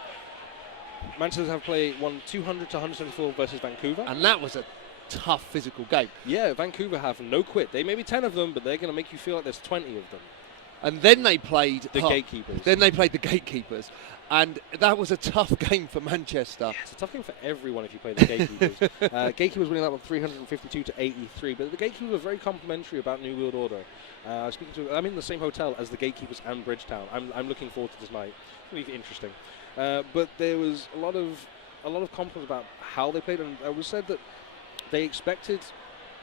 Manchester have won 200 to 174 versus Vancouver. And that was a tough physical game. Yeah, Vancouver have no quit. They may be 10 of them, but they're going to make you feel like there's 20 of them. And then they played the Gatekeepers. Then they played the Gatekeepers. And that was a tough game for Manchester. Yeah, it's a tough game for everyone if you play the Gatekeepers. Gatekeepers winning that one 352 to 83. But the Gatekeepers were very complimentary about New World Order. I'm in the same hotel as the Gatekeepers and Bridgetown. I'm looking forward to this night. It's going to be interesting. But there was a lot of compliments about how they played, and it was said that they expected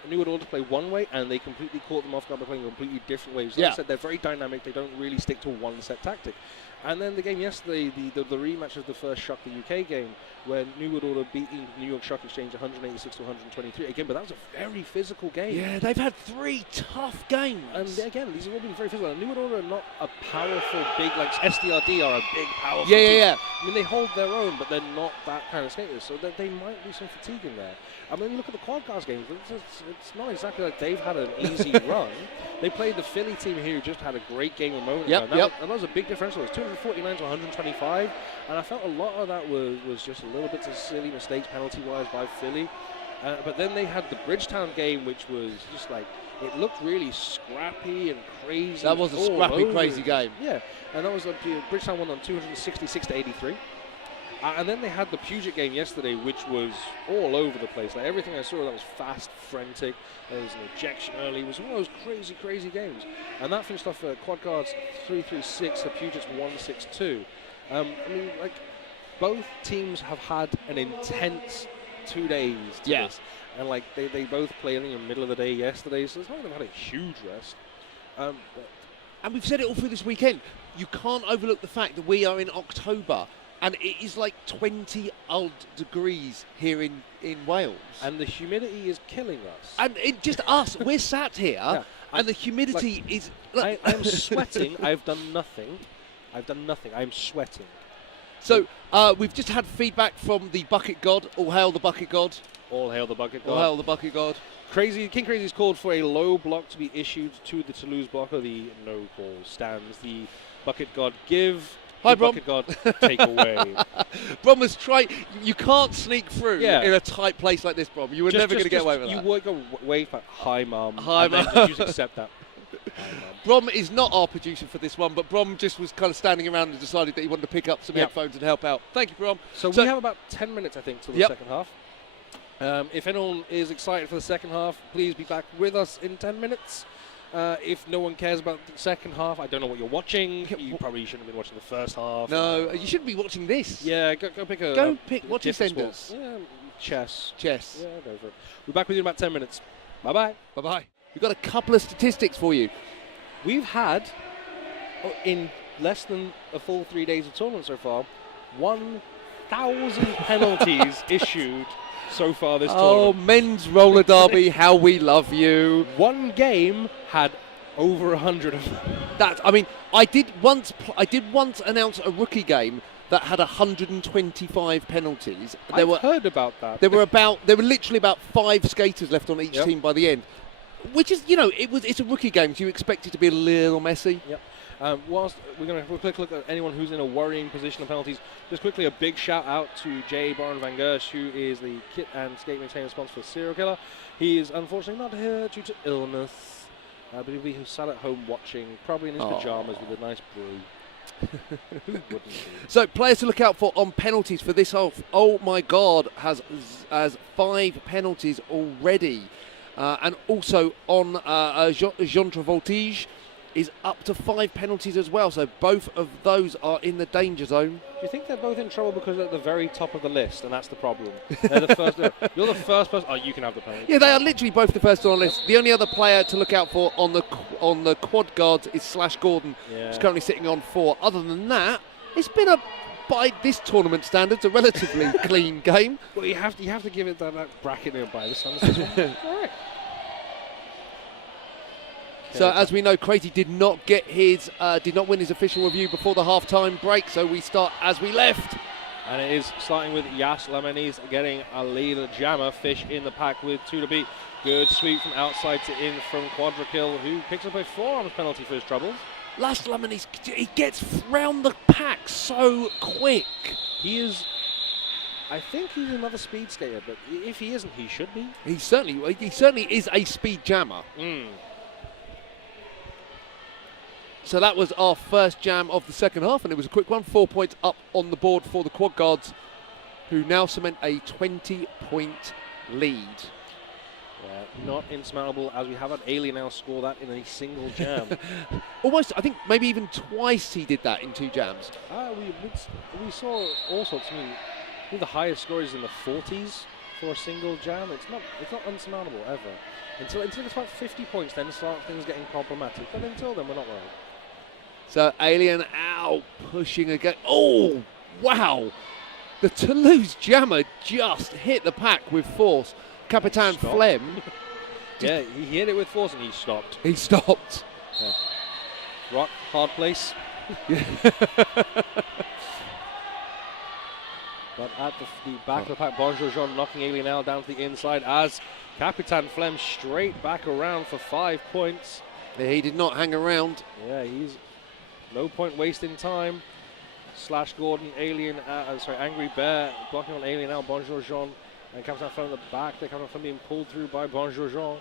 New World Order to play one way, and they completely caught them off guard by playing a completely different way. So like I said, they're very dynamic. They don't really stick to one set tactic. And then the game yesterday, the rematch of the first Shock the UK game, where New World Order beating New York Stock Exchange 186 to 123 again. But that was a very physical game. Yeah, they've had 3 tough games. And again, these have all been very physical. And New World Order are not a powerful, big, like SDRD are a big, powerful team. Yeah. I mean, they hold their own, but they're not that kind of skaters. So they might be some fatigue in there. And when you look at the Quadcast games, it's not exactly like they've had an easy run. They played the Philly team here who just had a great game a moment ago. And that was a big differential. It was 249 to 125. And I felt a lot of that was just a little bit of silly mistakes penalty-wise by Philly. But then they had the Bridgetown game, which was just like, it looked really scrappy and crazy. That was a scrappy, crazy game. Yeah, and that was Bridgetown won on 266 to 83. And then they had the Puget game yesterday, which was all over the place. Like everything I saw that was fast, frantic. There was an ejection early. It was one of those crazy, crazy games. And that finished off Quad Guards 336, the Puget's 162. I mean, like, both teams have had an intense 2 days to this. And like they both played in the middle of the day yesterday, so it's not like they've had a huge rest. And we've said it all through this weekend. You can't overlook the fact that we are in October. And it is like 20 odd degrees here in Wales. And the humidity is killing us. And it just us. We're sat here, and the humidity is... I am sweating. I've done nothing. I'm sweating. So we've just had feedback from the Bucket God. All hail the Bucket God. All hail the Bucket God. All hail the Bucket God. King Crazy's called for a low block to be issued to the Toulouse blocker. The no call stands. The Bucket God give... Hi, Brom. Bucket God, take away. Brom has tried. You can't sneak through in a tight place like this, Brom. You were never going to get away with that. You would go wave like, hi, Mum. Hi, Mum. Just accept that. Hi, Mum. Brom is not our producer for this one, but Brom just was kind of standing around and decided that he wanted to pick up some headphones and help out. Thank you, Brom. So we have about 10 minutes, I think, till the second half. If anyone is excited for the second half, please be back with us in 10 minutes. If no one cares about the second half, I don't know what you're watching. You probably shouldn't have been watching the first half. No, you shouldn't be watching this. Yeah, go pick a... Go pick what EastEnders. Yeah, chess. Yeah, go for it. We're back with you in about 10 minutes. Bye-bye. Bye-bye. We've got a couple of statistics for you. We've had, in less than a full 3 days of tournament so far, 1,000 penalties issued so far this tournament. Oh, men's roller derby, how we love you. One game had over 100 of them. I did once announce a rookie game that had 125 penalties. I've heard about that. There were literally about 5 skaters left on each team by the end, which is, it's a rookie game, so you expect it to be a little messy. Yep. Whilst we're going to have a quick look at anyone who's in a worrying position of penalties, just quickly a big shout out to Jay Baron Van Gersh, who is the kit and skate maintenance sponsor for Serial Killer. He is unfortunately not here due to illness, but he'll be sat at home watching, probably in his pajamas with a nice brew. Who wouldn't be? So players to look out for on penalties for this half. Oh my God, has 5 penalties already, and also on Jean Travoltige is up to 5 penalties as well. So both of those are in the danger zone. Do you think they're both in trouble because they're at the very top of the list, and that's the problem? They're the first. You're the first person. Oh, you can have the penalty. Yeah, they are literally both the first on the list. The only other player to look out for on the quad guards is Slash Gordon, who's currently sitting on 4. Other than that, it's been a by this tournament standards, a relatively clean game. Well, you have to give it that bracket nearby. This one. All right. So as we know, Craigie did not win his official review before the half-time break. So we start as we left. And it is starting with Yash Lamaniz getting a lead. Jammer Fish in the pack with 2 to beat. Good sweep from outside to in from Quadrikill, who picks up a forearms penalty for his troubles. Last Lamaniz, he gets round the pack so quick. He is. I think he's another speed skater, but if he isn't, he should be. He certainly is a speed jammer. So that was our first jam of the second half, and it was a quick one. 4 points up on the board for the Quad Guards, who now cement a 20-point lead. Yeah, not insurmountable, as we have had Ailey now score that in a single jam. Almost, I think maybe even twice he did that in 2 jams. We saw all sorts. I think the highest score is in the 40s for a single jam. It's not unsurmountable ever. Until it's about 50 points, then start things getting problematic. But until then, we're not worried. So Alien out, pushing again. Oh, wow. The Toulouse jammer just hit the pack with force. Capitan Flem. Yeah, he hit it with force and he stopped. He stopped. Yeah. Rock, hard place. But at the back of the pack, Bonjour Jean knocking Alien Al down to the inside as Capitan Flem straight back around for 5 points. Yeah, he did not hang around. Yeah, he's no point wasting time. Slash Gordon, Angry Bear blocking on Alien Al, Bonjour Jean, and Capitan Flem in the back. They Capitan Flem being pulled through by Bonjour Jean.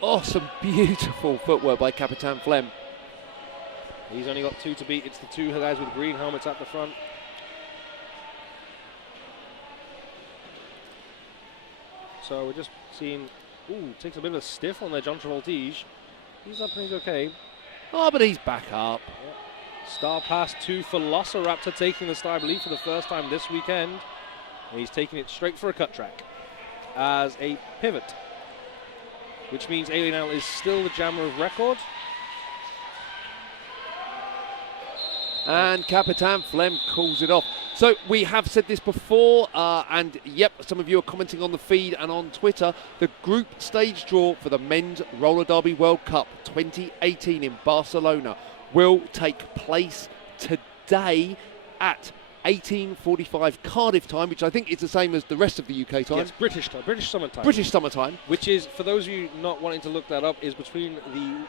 Oh, some beautiful footwork by Capitan Flem. He's only got 2 to beat. It's the 2 guys with green helmets at the front. So we're just seeing, takes a bit of a stiff on there, John Travoltige. He's up and he's okay. Oh, but he's back up. Yeah. Star pass to Velociraptor, taking the star, I believe, for the first time this weekend. And he's taking it straight for a cut track as a pivot, which means Alien Al is still the jammer of record. And Capitan Flem calls it off. So we have said this before, and yep, some of you are commenting on the feed and on Twitter. The group stage draw for the Men's Roller Derby World Cup 2018 in Barcelona will take place today at 18:45 Cardiff time, which I think is the same as the rest of the UK time. Yes, British time, British summer time. British summer time. Which is, for those of you not wanting to look that up, is between the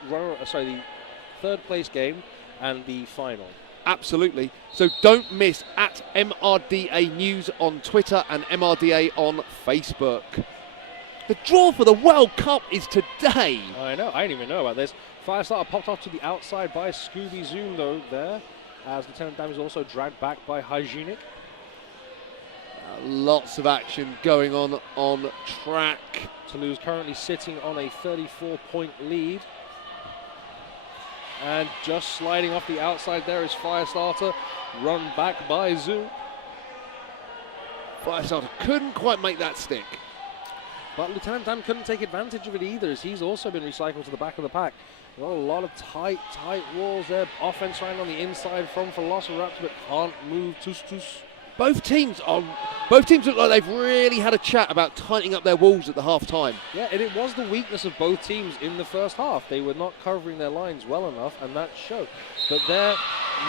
third place game and the final. Absolutely. So don't miss at MRDA News on Twitter and MRDA on Facebook. The draw for the World Cup is today. I know. I didn't even know about this. Firestarter popped off to the outside by Scooby Zoom, though, there, as Lieutenant Dam is also dragged back by Hygienic. Lots of action going on track. Toulouse currently sitting on a 34-point lead. And just sliding off the outside there is Firestarter, run back by Zoo. Firestarter couldn't quite make that stick. But Lieutenant Dan couldn't take advantage of it either, as he's also been recycled to the back of the pack. Got a lot of tight walls there. Offense right on the inside from Velociraptor, but can't move. Both teams look like they've really had a chat about tightening up their walls at the half time. Yeah, and it was the weakness of both teams in the first half. They were not covering their lines well enough, and that showed. But they're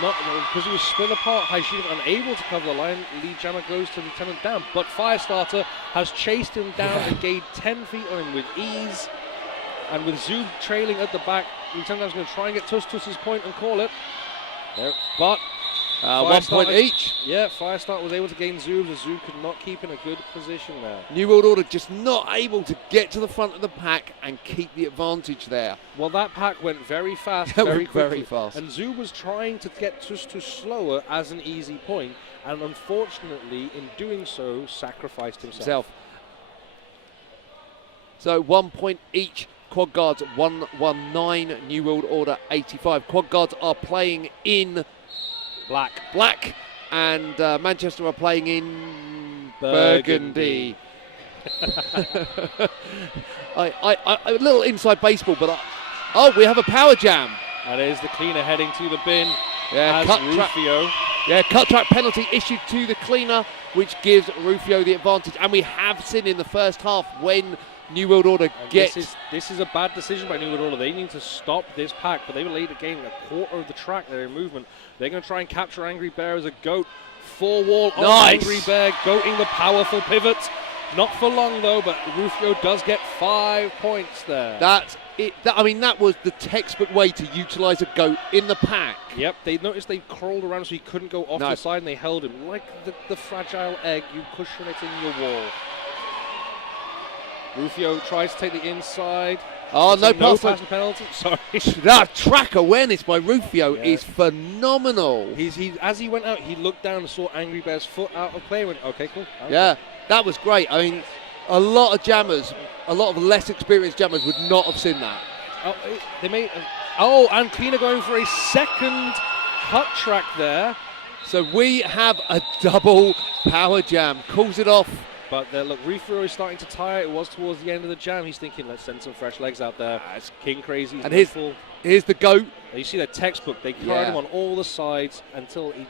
not, because it was split apart, Hygienic unable to cover the line. Lead jammer goes to Lieutenant Dam, but Firestarter has chased him down and gained 10 feet on him with ease. And with Zoom trailing at the back, Lieutenant Dam's going to try and get Tuss's point and call it. There, but 1 point each. Yeah, Firestarter was able to gain Zoom, as Zoom could not keep in a good position there. New World Order just not able to get to the front of the pack and keep the advantage there. Well, that pack went very fast, very quickly. Very fast. And Zoom was trying to get Tuss slower as an easy point, and unfortunately, in doing so, sacrificed himself. So 1 point each. Quad Guards 119, New World Order 85. Quad Guards are playing in black, and Manchester are playing in Burgundy. A little inside baseball, but we have a power jam. That is the cleaner heading to the bin. Yeah, as cut Rufio Yeah, cut track penalty issued to the cleaner, which gives Rufio the advantage. And we have seen in the first half when New World Order gets... This is a bad decision by New World Order. They need to stop this pack, but they were late again, a quarter of the track. They're in movement. They're going to try and capture Angry Bear as a goat. Four wall on Angry Bear, goating the powerful pivot. Not for long though, but Rufio does get 5 points there. That's it. That was the textbook way to utilise a goat in the pack. Yep, they noticed they crawled around so he couldn't go off the side, and they held him. Like the fragile egg, you cushion it in your wall. Rufio tries to take the inside. Oh, no passing penalty. Sorry. That track awareness by Rufio is phenomenal. As he went out, he looked down and saw Angry Bear's foot out of play and went, okay, cool. Yeah, that was great. I mean, a lot of jammers, a lot of less experienced jammers would not have seen that. And Cleaner going for a second cut track there. So we have a double power jam. Calls it off. But look, Rufio is starting to tire. It was towards the end of the jam. He's thinking, let's send some fresh legs out there. It's King Crazy. And here's the goat. You see their textbook. They carried him on all the sides until he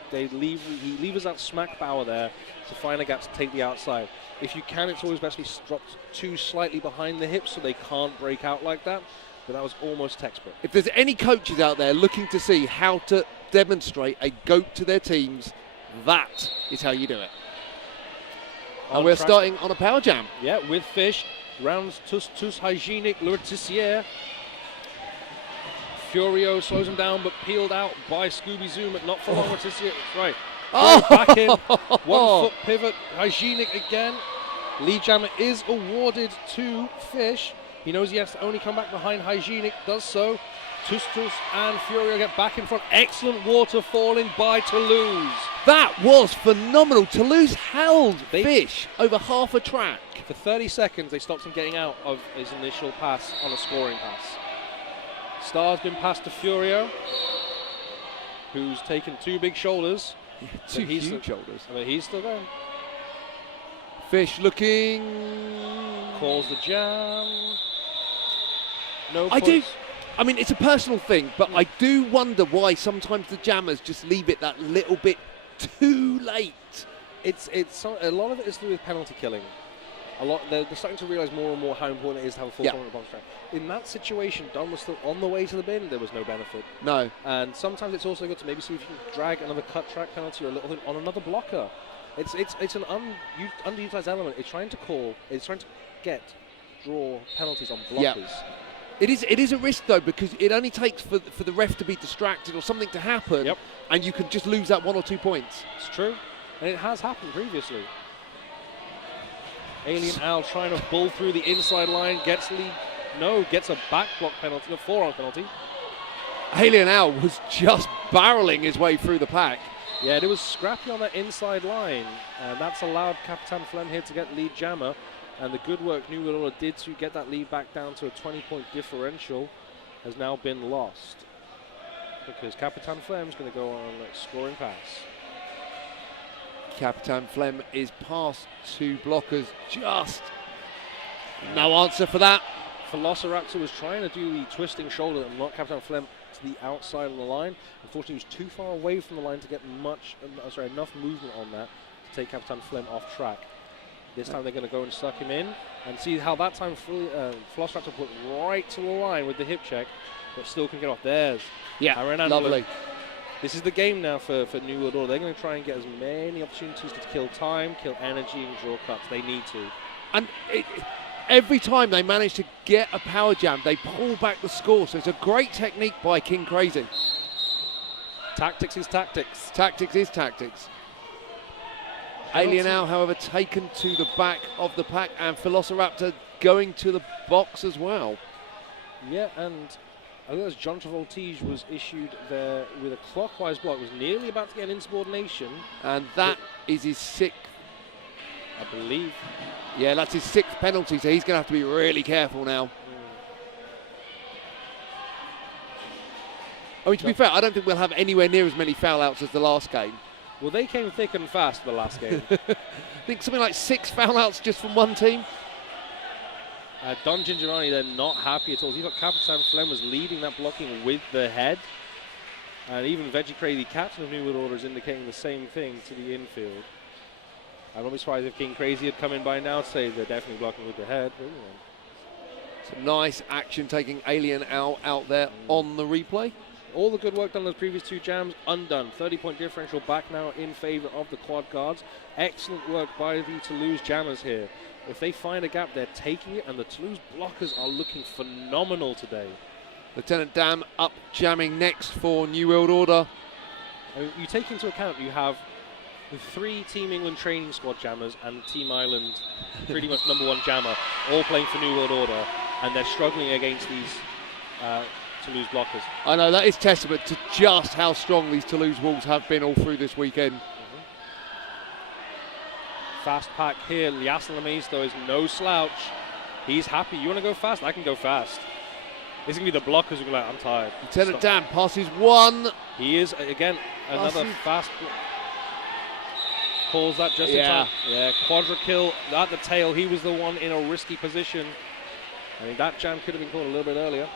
levers out smack power there to find a gap to take the outside. If you can, it's always best to be dropped too slightly behind the hips so they can't break out like that. But that was almost textbook. If there's any coaches out there looking to see how to demonstrate a goat to their teams, that is how you do it. And we're starting on a power jam. Yeah, with Fish. Rounds tous hygienic, Lortissier. Furio slows him down, but peeled out by Scooby Zoom, but not for long. Lortissier, right. Back in. 1 foot pivot, hygienic again. Lead jammer is awarded to Fish. He knows he has to only come back behind hygienic, does so. Tus and Furio get back in front. Excellent water falling by Toulouse. That was phenomenal. Toulouse held Fish over half a track. For 30 seconds, they stopped him getting out of his initial pass on a scoring pass. Star's been passed to Furio, who's taken 2 big shoulders. Yeah, 2 huge shoulders. But he's still going. Fish looking... Calls the jam. No I points. It's a personal thing, but I do wonder why sometimes the jammers just leave it that little bit too late. A lot of it is to do with penalty killing. They're starting to realise more and more how important it is to have a full tournament box track. In that situation, Don was still on the way to the bin. There was no benefit. No. And sometimes it's also good to maybe see if you can drag another cut track penalty or a little thing on another blocker. It's an underutilized element. It's trying to draw penalties on blockers. Yep. It is a risk though, because it only takes for the ref to be distracted or something to happen, and you can just lose that 1 or 2 points. It's true, and it has happened previously. Alien Al trying to bull through the inside line, gets a back block penalty, a forearm penalty. Alien Al was just barreling his way through the pack. Yeah, it was scrappy on that inside line, and that's allowed Capitan Flem here to get lead jammer. And the good work New World Order did to get that lead back down to a 20-point differential has now been lost, because Capitan Flem is going to go on a scoring pass. Capitan Flem is past 2 blockers, just no answer for that. Velociraptor was trying to do the twisting shoulder and knock Capitan Flem to the outside of the line. Unfortunately, he was too far away from the line to get enough movement on that to take Capitan Flem off track. This time they're going to go and suck him in, and see how that time Velociraptor put right to the line with the hip check, but still can get off. There's lovely. This is the game now for New World Order. They're going to try and get as many opportunities to kill time, kill energy, and draw cuts. They need to. And every time they manage to get a power jam, they pull back the score. So it's a great technique by King Crazy. Tactics is tactics. Tactics is tactics. Alien Al, however, taken to the back of the pack, and Velociraptor going to the box as well. Yeah, and I think as John Travoltige was issued there with a clockwise block, was nearly about to get an insubordination. And that is his 6th. I believe. Yeah, that's his 6th penalty, so he's going to have to be really careful now. I mean, to be fair, I don't think we'll have anywhere near as many foul outs as the last game. Well, they came thick and fast the last game. I think something like 6 foul outs just from one team. Don Gingerani, they're not happy at all. He thought Capitan Flem was leading that blocking with the head. And even Veggie Cray, the captain of New World Order, is indicating the same thing to the infield. I wouldn't be surprised if King Crazy had come in by now to say they're definitely blocking with the head. But, Some nice action taking Alien out there on the replay. all the good work done in those previous 2 jams, undone. 30-point differential back now in favor of the Quad Guards. Excellent work by the Toulouse jammers here. If they find a gap, they're taking it, and the Toulouse blockers are looking phenomenal today. Lieutenant Dam up jamming next for New World Order. I mean, you take into account you have the 3 Team England training squad jammers and the Team Ireland pretty much #1 jammer all playing for New World Order, and they're struggling against these Toulouse blockers. I know, that is testament to just how strong these Toulouse Wolves have been all through this weekend. Fast pack here. Liasson Lamaze, though, is no slouch. He's happy. You want to go fast? I can go fast. It's going to be the blockers who are like, I'm tired. Lieutenant Dam passes 1. He is, again, another fast. Calls that just in time. Yeah, quadra kill at the tail. He was the one in a risky position. I mean, that jam could have been called a little bit earlier.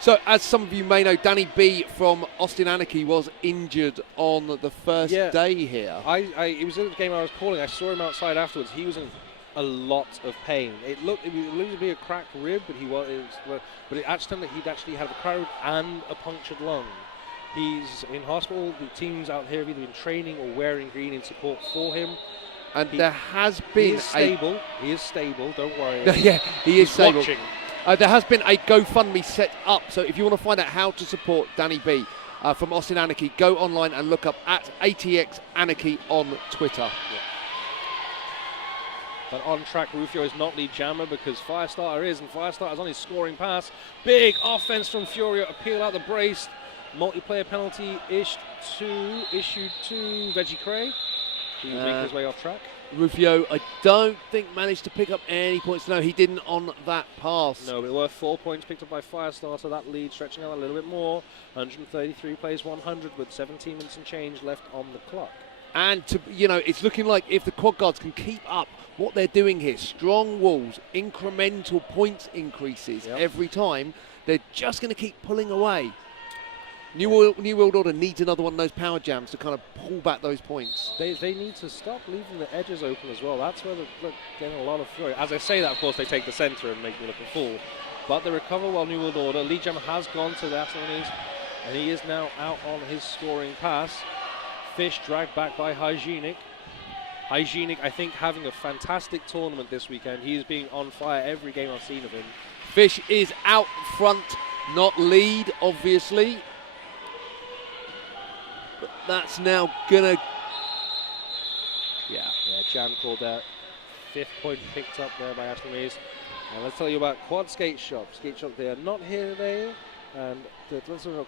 So, as some of you may know, Danny B from Austin Anarchy was injured on the first day here. It was in the game I was calling. I saw him outside afterwards. He was in a lot of pain. It looked to be a cracked rib, but it actually he'd actually had a cracked rib and a punctured lung. He's in hospital. The teams out here have either been training or wearing green in support for him. And there has been he is stable. He is stable. Don't worry. Yeah, he is stable. Watching. There has been a GoFundMe set up, so if you want to find out how to support Danny B from Austin Anarchy, go online and look up at ATX Anarchy on Twitter. Yeah. But on track, Rufio is not lead jammer because Firestarter is, and Firestarter's on his scoring pass. Big offense from Furio, appeal out the brace. Multiplayer penalty issued to Veggie Cray. He was making his way off track. Rufio, I don't think managed to pick up any points. No, he didn't on that pass. No, but it were 4 points picked up by Firestarter. That lead stretching out a little bit more. 133 plays 100 with 17 minutes and change left on the clock. And it's looking like if the Quad Guards can keep up what they're doing here, strong walls, incremental points increases every time, they're just going to keep pulling away. New World Order needs another one of those power jams to kind of pull back those points. They need to stop leaving the edges open as well. That's where they're getting a lot of fury. As I say that, of course, they take the centre and make me look a fool. But they recover well, New World Order. Lead Jam has gone to the Astronautes, and he is now out on his scoring pass. Fish dragged back by Hygienic. Hygienic, I think, having a fantastic tournament this weekend. He is being on fire every game I've seen of him. Fish is out front, not lead, obviously. But that's now gonna... Yeah, jam called there. 5th point picked up there by Ashley Mays. And let's tell you about Quad Skate Shop. Skate Shop, they are not here today. And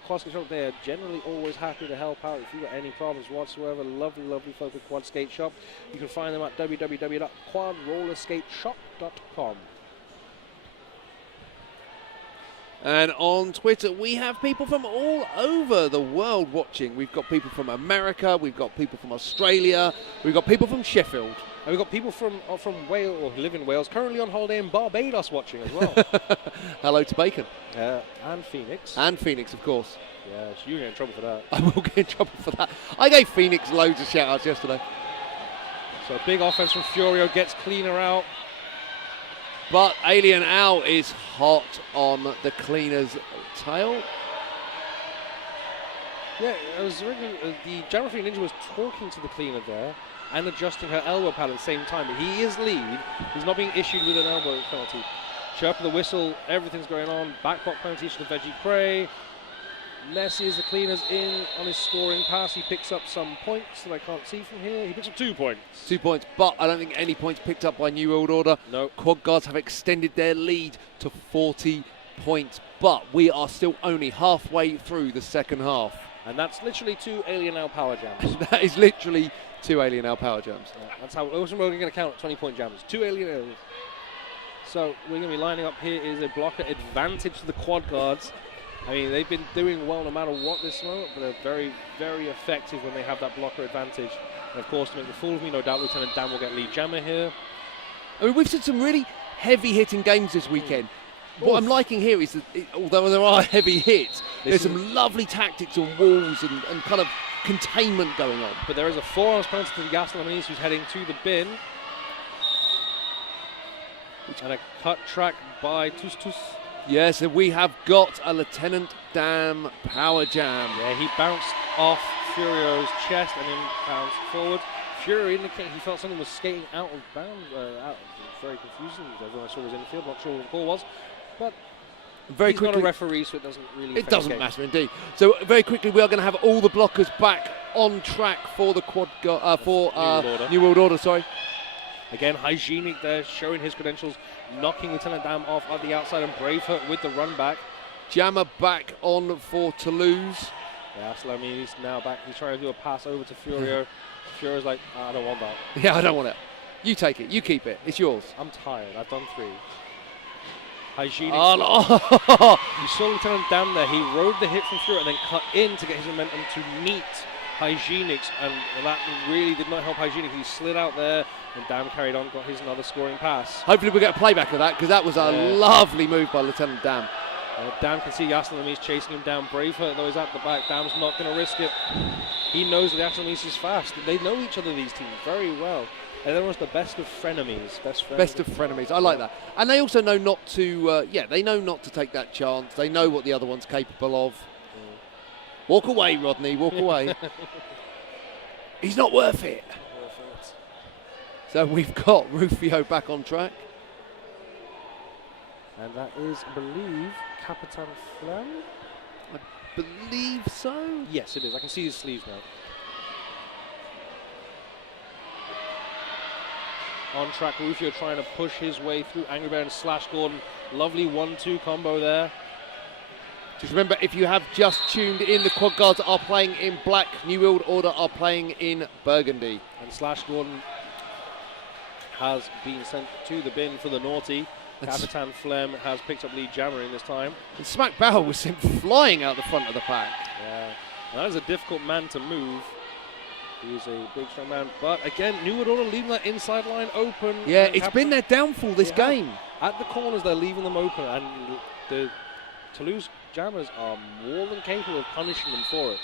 Quad Skate Shop, they are generally always happy to help out if you've got any problems whatsoever. Lovely, lovely folk at Quad Skate Shop. You can find them at www.quadrollerskateshop.com. And on Twitter, we have people from all over the world watching. We've got people from America, we've got people from Australia, we've got people from Sheffield. And we've got people from Wales, or who live in Wales, currently on holiday in Barbados watching as well. Hello to Bacon. And Phoenix. And Phoenix, of course. Yeah, you're going to get in trouble for that. I will get in trouble for that. I gave Phoenix loads of shout-outs yesterday. So big offense from Furio, gets cleaner out. But Alien Al is hot on the cleaner's tail. Yeah, the Jammer Free Ninja was talking to the cleaner there and adjusting her elbow pad at the same time. But he is lead. He's not being issued with an elbow penalty. Chirp of the whistle, everything's going on. Backpop penalty to the Veggie Cray. Nessie is the cleaner's in on his scoring pass. He picks up some points that I can't see from here. He picks up 2 points. 2 points, but I don't think any points picked up by New World Order. No. Quad Guards have extended their lead to 40 points, but we are still only halfway through the second half. And that's literally 2 Alien Al power jams. That is literally 2 Alien Al power jams. Yeah, that's how we're going to count 20-point jams. 2 Alien Al. So we're going to be lining up here is a blocker advantage to the Quad Guards. I mean, they've been doing well no matter what this moment, but they're very, very effective when they have that blocker advantage. And of course, to make a fool of me, no doubt Lieutenant Dan will get lead jammer here. I mean, we've seen some really heavy-hitting games this weekend. what I'm liking here is that, although there are heavy hits, there's Listen. some lovely tactics on walls and kind of containment going on. But there is a forearms penalty to Gaston Lamines, who's heading to the bin. And a cut track by Tus. Yes, and we have got a Lieutenant Dan power jam. Yeah, he bounced off Furio's chest and then bounced forward. Furio indicated he felt something was skating out of bounds. Very confusing. Everyone I saw was in the field. Not sure what the call was, but Very he's quickly, not a referee, so it doesn't really. it doesn't matter indeed. So very quickly, we are going to have all the blockers back on track for the New World Order. Sorry. Again, hygienic there, showing his credentials, knocking Lieutenant Dam off at the outside, and Braveheart with the run back. Jammer back on for Toulouse. Yeah, Slami's now back. He's trying to do a pass over to Furio. Furio's like, I don't want that. Yeah, I don't want it. You take it. You keep it. It's yours. I'm tired. I've done 3. Hygienic. Oh, no. You saw Lieutenant Dam there. He rode the hit from Furio and then cut in to get his momentum to meet Hygienics, and that really did not help Hygienics. He slid out there, and Dam carried on, got his another scoring pass. Hopefully we'll get a playback of that, because that was a lovely move by Lieutenant Dam. Dam can see Yaslamis chasing him down. Braveheart, though, is at the back. Dam's not going to risk it. He knows that Yaslamis is fast. They know each other, these teams, very well. And they're almost the best of frenemies. Best of frenemies. I like that. And they also know not to, they know not to take that chance. They know what the other one's capable of. Walk away, Rodney, walk away. He's not worth it. So we've got Rufio back on track. And that is, I believe, Capitan Flam? I believe so. Yes, it is. I can see his sleeves now. On track, Rufio trying to push his way through Angry Bear and Slash Gordon. Lovely 1-2 combo there. Just remember, if you have just tuned in, the Quad Guards are playing in black, New World Order are playing in burgundy. And Slash Gordon has been sent to the bin for the naughty. Capitan Flem has picked up lead jammer in this time. And Smack Bauer was sent flying out the front of the pack. Yeah, and that is a difficult man to move. He's a big strong man, but again, New World Order leaving that inside line open. Yeah, it's been their downfall this game. At the corners, they're leaving them open, and the Toulouse Jammers are more than capable of punishing them for it.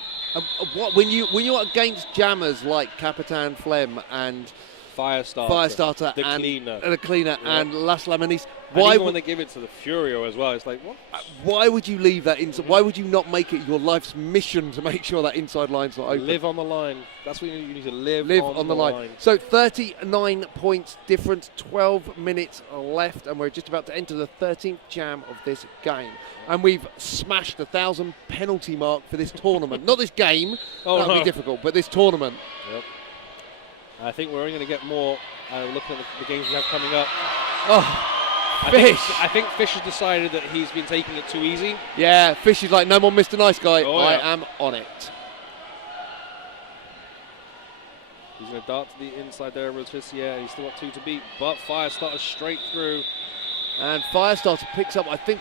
When you're against jammers like Capitan Flem and Firestarter the cleaner yeah. and Las Lamanis, why when they give it to the Furio as well, it's like, what? Why would you leave that inside? Why would you not make it your life's mission to make sure that inside line's not open? Live on the line. That's what you need to live on the line. So 39 points difference, 12 minutes left, and we're just about to enter the 13th jam of this game. And we've smashed the 1,000 penalty mark for this tournament. Not this game, that'll be difficult, but this tournament. Yep. I think we're only going to get more looking at the games we have coming up. Oh, Fish. I think Fish has decided that he's been taking it too easy. Yeah, Fish is like, no more Mr. Nice Guy. I yeah. am on it. He's going to dart to the inside there, Roticia, and he's still got 2 to beat, but Firestarter straight through. And Firestarter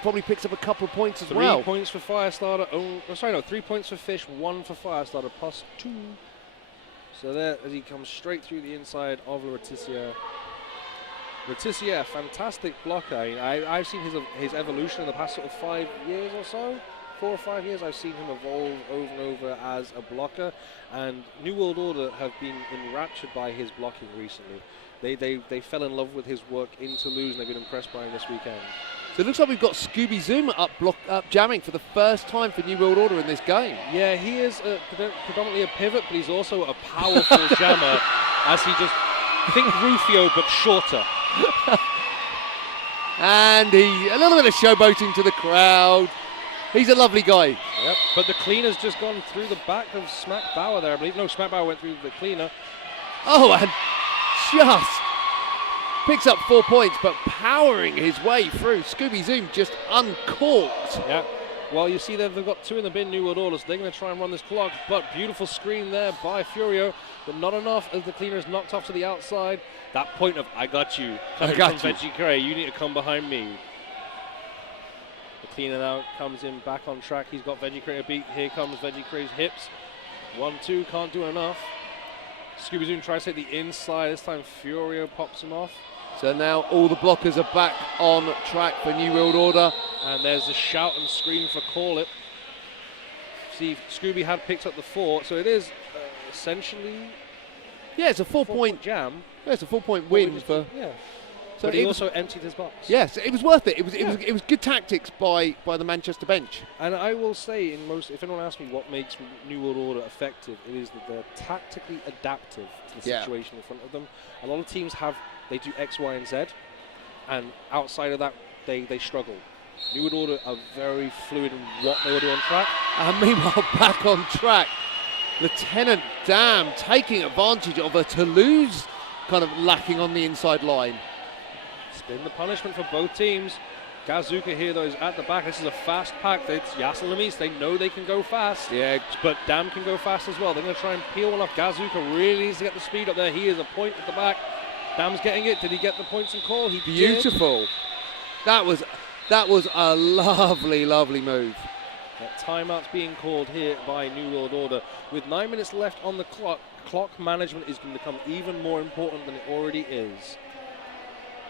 probably picks up a couple of points as well. 3 points for Firestarter. 3 points for Fish, 1 for Firestarter, plus 2. So there, as he comes straight through the inside of Roticia. Roticia, fantastic blocker. I've seen his evolution in the past sort of 5 years or so. 4 or 5 years, I've seen him evolve over and over as a blocker. And New World Order have been enraptured by his blocking recently. They fell in love with his work in Toulouse, and they've been impressed by him this weekend. So it looks like we've got Scooby Zoom up jamming for the first time for New World Order in this game. Yeah, he is predominantly a pivot, but he's also a powerful jammer, as he just think Rufio but shorter. And a little bit of showboating to the crowd. He's a lovely guy. Yep, but the cleaner's just gone through the back of Smack Bauer there, I believe. No, Smack Bauer went through the cleaner. Oh, and just picks up 4 points, but powering his way through. Scooby Zoom just uncorked. Yeah. Well, you see they've got 2 in the bin, New World Order, so they're going to try and run this clock. But beautiful screen there by Furio, but not enough as the cleaner is knocked off to the outside. That point of, I got you, coming from Veggie Cray, you need to come behind me. The cleaner now comes in back on track. He's got Veggie Cray a beat. Here comes Veggie Cray's hips. 1-2, can't do enough. Scooby Zoom tries to hit the inside. This time Furio pops him off. So now all the blockers are back on track for New World Order. And there's a shout and scream for call it. See, Scooby had picked up the 4, so it is essentially... Yeah, it's a 4-point jam. Yeah, it's a 4-point win for... Yeah. So but he also emptied his box. Yes, it was worth it. It was good tactics by the Manchester bench. And I will say, if anyone asks me what makes New World Order effective, it is that they're tactically adaptive to the situation in front of them. A lot of teams they do X, Y, and Z, and outside of that, they struggle. New World Order are very fluid in what they will do on track. And meanwhile, back on track, Lieutenant Dam taking advantage of a Toulouse kind of lacking on the inside line. It's been the punishment for both teams. Gazuka here, though, is at the back. This is a fast pack. It's Yasser Lamis. They know they can go fast. Yeah. But Dam can go fast as well. They're going to try and peel one off. Gazuka really needs to get the speed up there. He is a point at the back. Dam's getting it. Did he get the points and call? He Beautiful. did. That was a lovely, lovely move. That timeout's being called here by New World Order. With 9 minutes left on the clock, clock management is going to become even more important than it already is.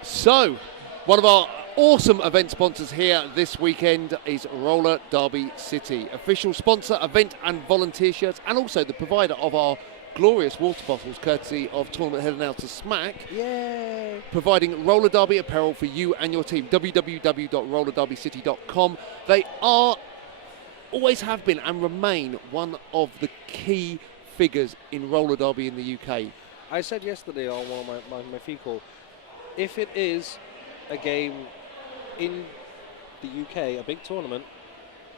So, one of our awesome event sponsors here this weekend is Roller Derby City, official sponsor, event and volunteer shirts, and also the provider of our glorious water bottles, courtesy of tournament head announcer Smack. Yay! Providing roller derby apparel for you and your team. www.rollerderbycity.com. They always have been and remain one of the key figures in roller derby in the UK. I said yesterday on one of my feed call, if it is a game in the UK, a big tournament,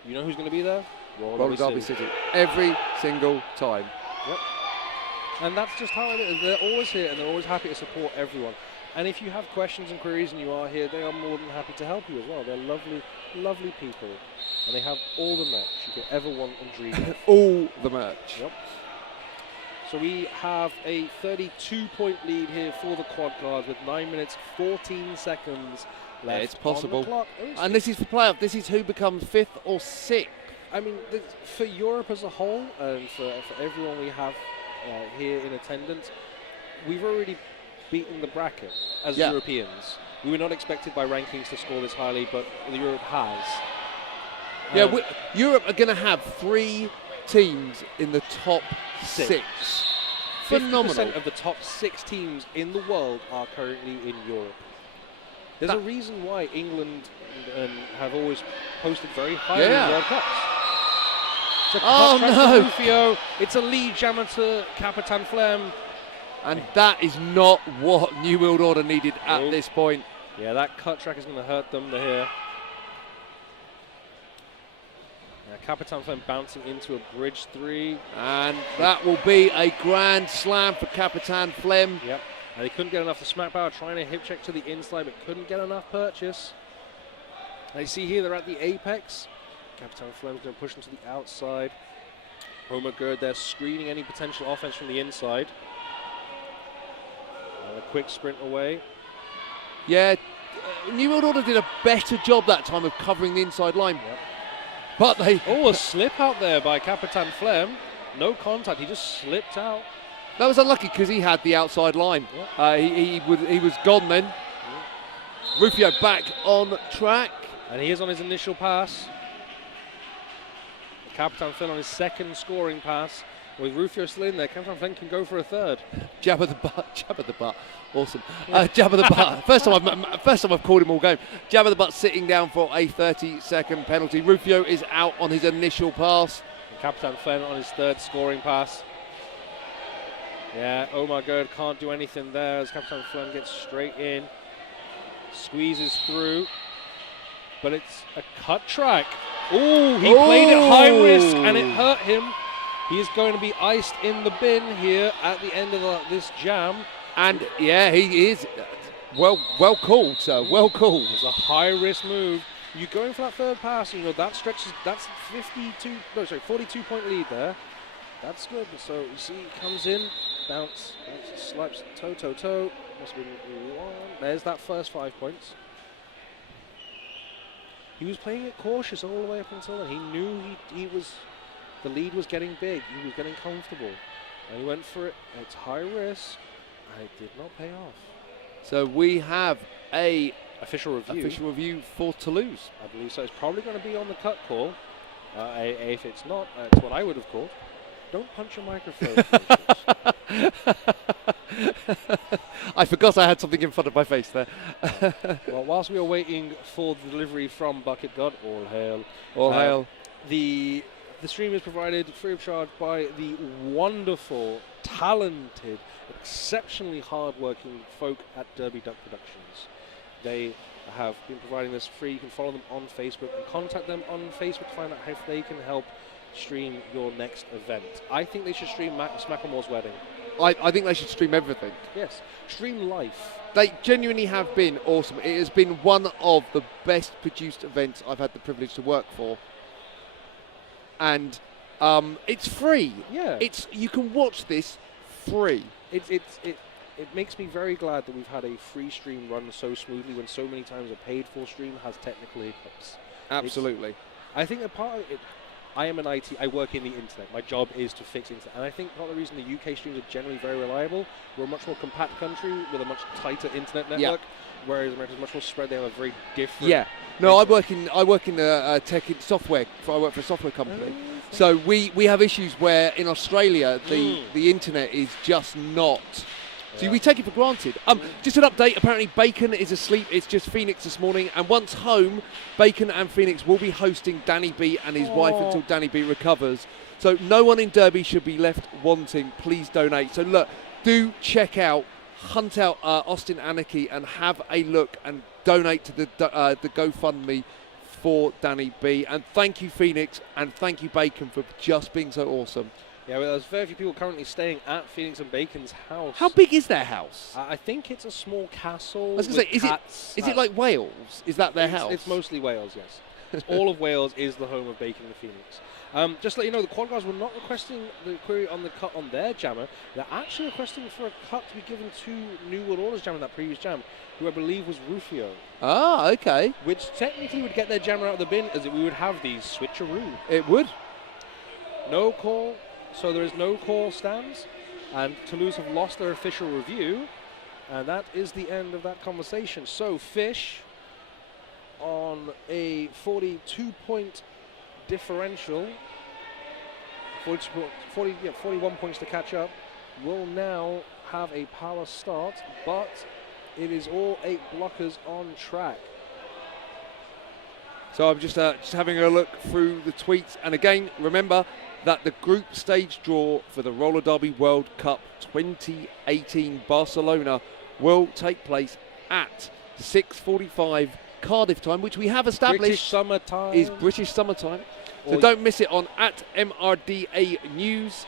you know who's going to be there? Roller Derby City. Every single time. Yep. And that's just how it is. They're always here and they're always happy to support everyone. And if you have questions and queries and you are here, they are more than happy to help you as well. They're lovely, lovely people. And they have all the merch you could ever want and dream of. All the merch. Yep. So we have a 32-point lead here for the quad cards with 9 minutes, 14 seconds left. Yeah, it's possible. On the clock. And this is for playoff. This is who becomes 5th or 6th. I mean, for Europe as a whole and for everyone we have here in attendance, we've already beaten the bracket as Europeans. We were not expected by rankings to score this highly, but Europe has. Europe are going to have 3 teams in the top 6. Phenomenal. 50% of the top 6 teams in the world are currently in Europe. There's a reason why England have always posted very high in World Cups. It's a Rufio. It's a lead jammer to Capitan Flem. And that is not what New World Order needed at this point. Yeah, that cut track is going to hurt them here. Capitan Flem bouncing into a bridge 3. And that will be a grand slam for Capitan Flem. Yep. And they couldn't get enough. The smack power trying to hip check to the inside, but couldn't get enough purchase. And you see here they're at the apex. Capitan Flem's going to push them to the outside. Homer Gerd there screening any potential offense from the inside. And a quick sprint away. Yeah, New World Order did a better job that time of covering the inside line. Yep. But they... Oh, a slip out there by Capitan Flem. No contact, he just slipped out. That was unlucky because he had the outside line. Yep. He was gone then. Yep. Rufio back on track. And he is on his initial pass. Capitan Flem on his second scoring pass. With Rufio still in there, Capitan Flem can go for a third. Jab of the butt. Awesome. Jab of the butt. First time I've called him all game. Jab of the butt sitting down for a 30-second penalty. Rufio is out on his initial pass. And Capitan Flem on his third scoring pass. Yeah, Omar Gerd can't do anything there as Capitan Flem gets straight in. Squeezes through. But it's a cut track. Oh, he played it high risk and it hurt him. He is going to be iced in the bin here at the end of this jam. And yeah, he is well called, sir. Well called. It's a high risk move. You're going for that third pass, you know, that stretches, that's 42-point lead there. That's good. So you see, he comes in, bounce, swipes toe. Must have been one. There's that first 5 points. He was playing it cautious all the way up until then. He knew the lead was getting big. He was getting comfortable. And he went for it. It's high risk. And it did not pay off. So we have a official review for Toulouse. I believe so. It's probably going to be on the cut call. If it's not, it's what I would have called. Don't punch your microphone. I forgot I had something in front of my face there. Well, whilst we are waiting for the delivery from Bucket God, all hail. All hail. The stream is provided free of charge by the wonderful, talented, exceptionally hard-working folk at Derby Duck Productions. They have been providing this free. You can follow them on Facebook and contact them on Facebook to find out how they can help stream your next event. I think they should stream Macklemore's wedding. I think they should stream everything. Yes, stream life. They genuinely have been awesome. It has been one of the best produced events I've had the privilege to work for. And it's free. Yeah. You can watch this free. It makes me very glad that we've had a free stream run so smoothly when so many times a paid-for stream has technical hiccups. Absolutely. I think a part of it, I am an IT, I work in the internet. My job is to fix internet. And I think part of the reason the UK streams are generally very reliable, we're a much more compact country with a much tighter internet network, whereas America's much more spread. They have a very different... Yeah. No, I work in tech software. I work for a software company. So we have issues where in Australia the internet is just not... So we take it for granted. Just an update, apparently Bacon is asleep. It's just Phoenix this morning. And once home, Bacon and Phoenix will be hosting Danny B and his wife until Danny B recovers. So no one in Derby should be left wanting. Please donate. So look, do check out, hunt out Austin Anarchy and have a look and donate to the GoFundMe for Danny B. And thank you, Phoenix, and thank you, Bacon, for just being so awesome. Yeah, well, there's very few people currently staying at Phoenix and Bacon's house. How big is their house? I think it's a small castle. I was going to say, is it like Wales? Is that their house? It's mostly Wales, yes. All of Wales is the home of Bacon and Phoenix. Just to let you know, the Quad guys were not requesting the query on the cut on their jammer. They're actually requesting for a cut to be given to New World Order's jammer, that previous jam, who I believe was Rufio. Ah, okay. Which technically would get their jammer out of the bin, as we would have these switcheroo. It would. No call. So there is no call stands, and Toulouse have lost their official review, and that is the end of that conversation. So Fish, on a 42-point differential, 41 points to catch up, will now have a power start, but it is all 8 blockers on track. So I'm just having a look through the tweets, and again, remember that the group stage draw for the Roller Derby World Cup 2018 Barcelona will take place at 6:45 Cardiff time, which we have established British summertime. Is British summertime. So don't miss it on @MRDA News,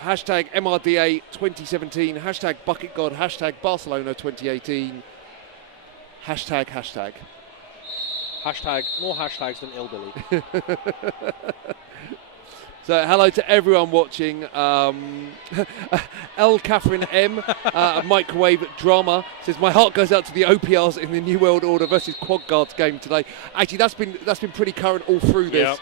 hashtag MRDA 2017, hashtag BucketGod, hashtag Barcelona 2018, hashtag. Hashtag more hashtags than Ilbilly. So hello to everyone watching. L. Catherine M. Microwave Drama says, my heart goes out to the OPRs in the New World Order versus Quad Guards game today. Actually, that's been pretty current all through this. Yep.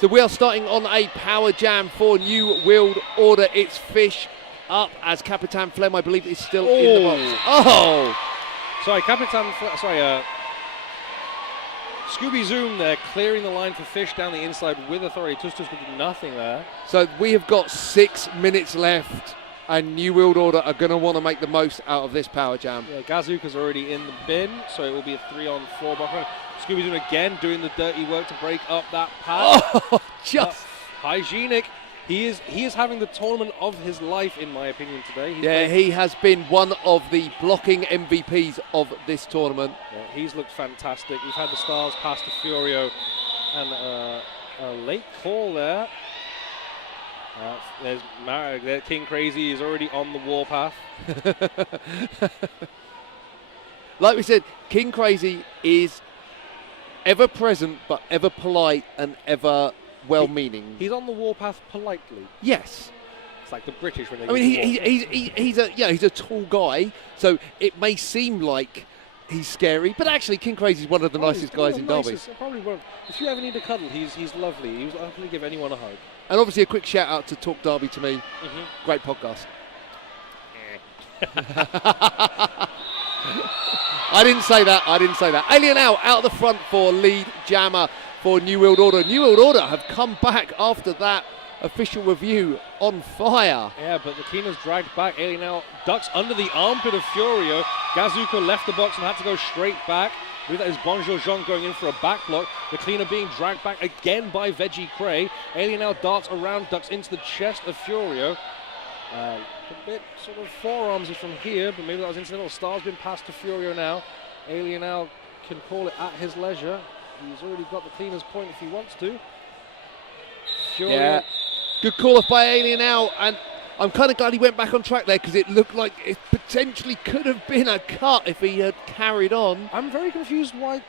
So we are starting on a power jam for New World Order. It's Fish up as Capitan Flem, I believe, is still in the box. Oh! Sorry, Scooby Zoom there, clearing the line for Fish down the inside with authority. Tustus could do nothing there. So we have got 6 minutes left, and New World Order are going to want to make the most out of this power jam. Yeah, Gazuka's already in the bin, so it will be a 3-on-4 blocker. Scooby Zoom again doing the dirty work to break up that pass. Oh, just hygienic. He is having the tournament of his life, in my opinion, today. He has been one of the blocking MVPs of this tournament. Yeah, he's looked fantastic. We've had the stars pass to Furio, and a late call there. There's Marek there. King Crazy is already on the warpath. Like we said, King Crazy is ever present, but ever polite and ever well-meaning. He's on the warpath politely. Yes. It's like the British when they. I mean, he's a tall guy, so it may seem like he's scary, but actually, King Crazy is one of the nicest guys in Derby. Probably one. If you ever need a cuddle, he's lovely. He was happy to give anyone a hug. And obviously, a quick shout out to Talk Derby to me. Great podcast. I didn't say that. Alien out of the front for lead jammer for New World Order. New World Order have come back after that official review on fire. Yeah, but the cleaner's dragged back. Alien out ducks under the armpit of Furio. Gazuka left the box and had to go straight back. I believe that is Bonjour Jean going in for a back block. The cleaner being dragged back again by Veggie Cray. Alien out darts around, ducks into the chest of Furio. A bit sort of forearmsy from here, but maybe that was incidental. Star's been passed to Furio now. Alien out can call it at his leisure. He's already got the cleaner's point if he wants to. Furio. Yeah, good call off by Alien out, and I'm kind of glad he went back on track there because it looked like it potentially could have been a cut if he had carried on. I'm very confused why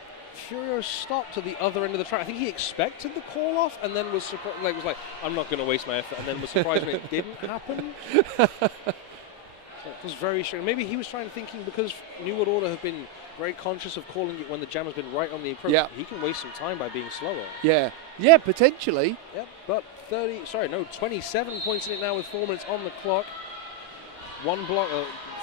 Furio stopped to the other end of the track. I think he expected the call off and then was surprised. Like, was like, I'm not going to waste my effort, and then was surprised when it didn't happen. So it was very strange. Maybe he was thinking because New World Order have been very conscious of calling it when the jammer's been right on the approach. Yeah. He can waste some time by being slower. Yeah, potentially. Yep, but 27 points in it now with 4 minutes on the clock. One block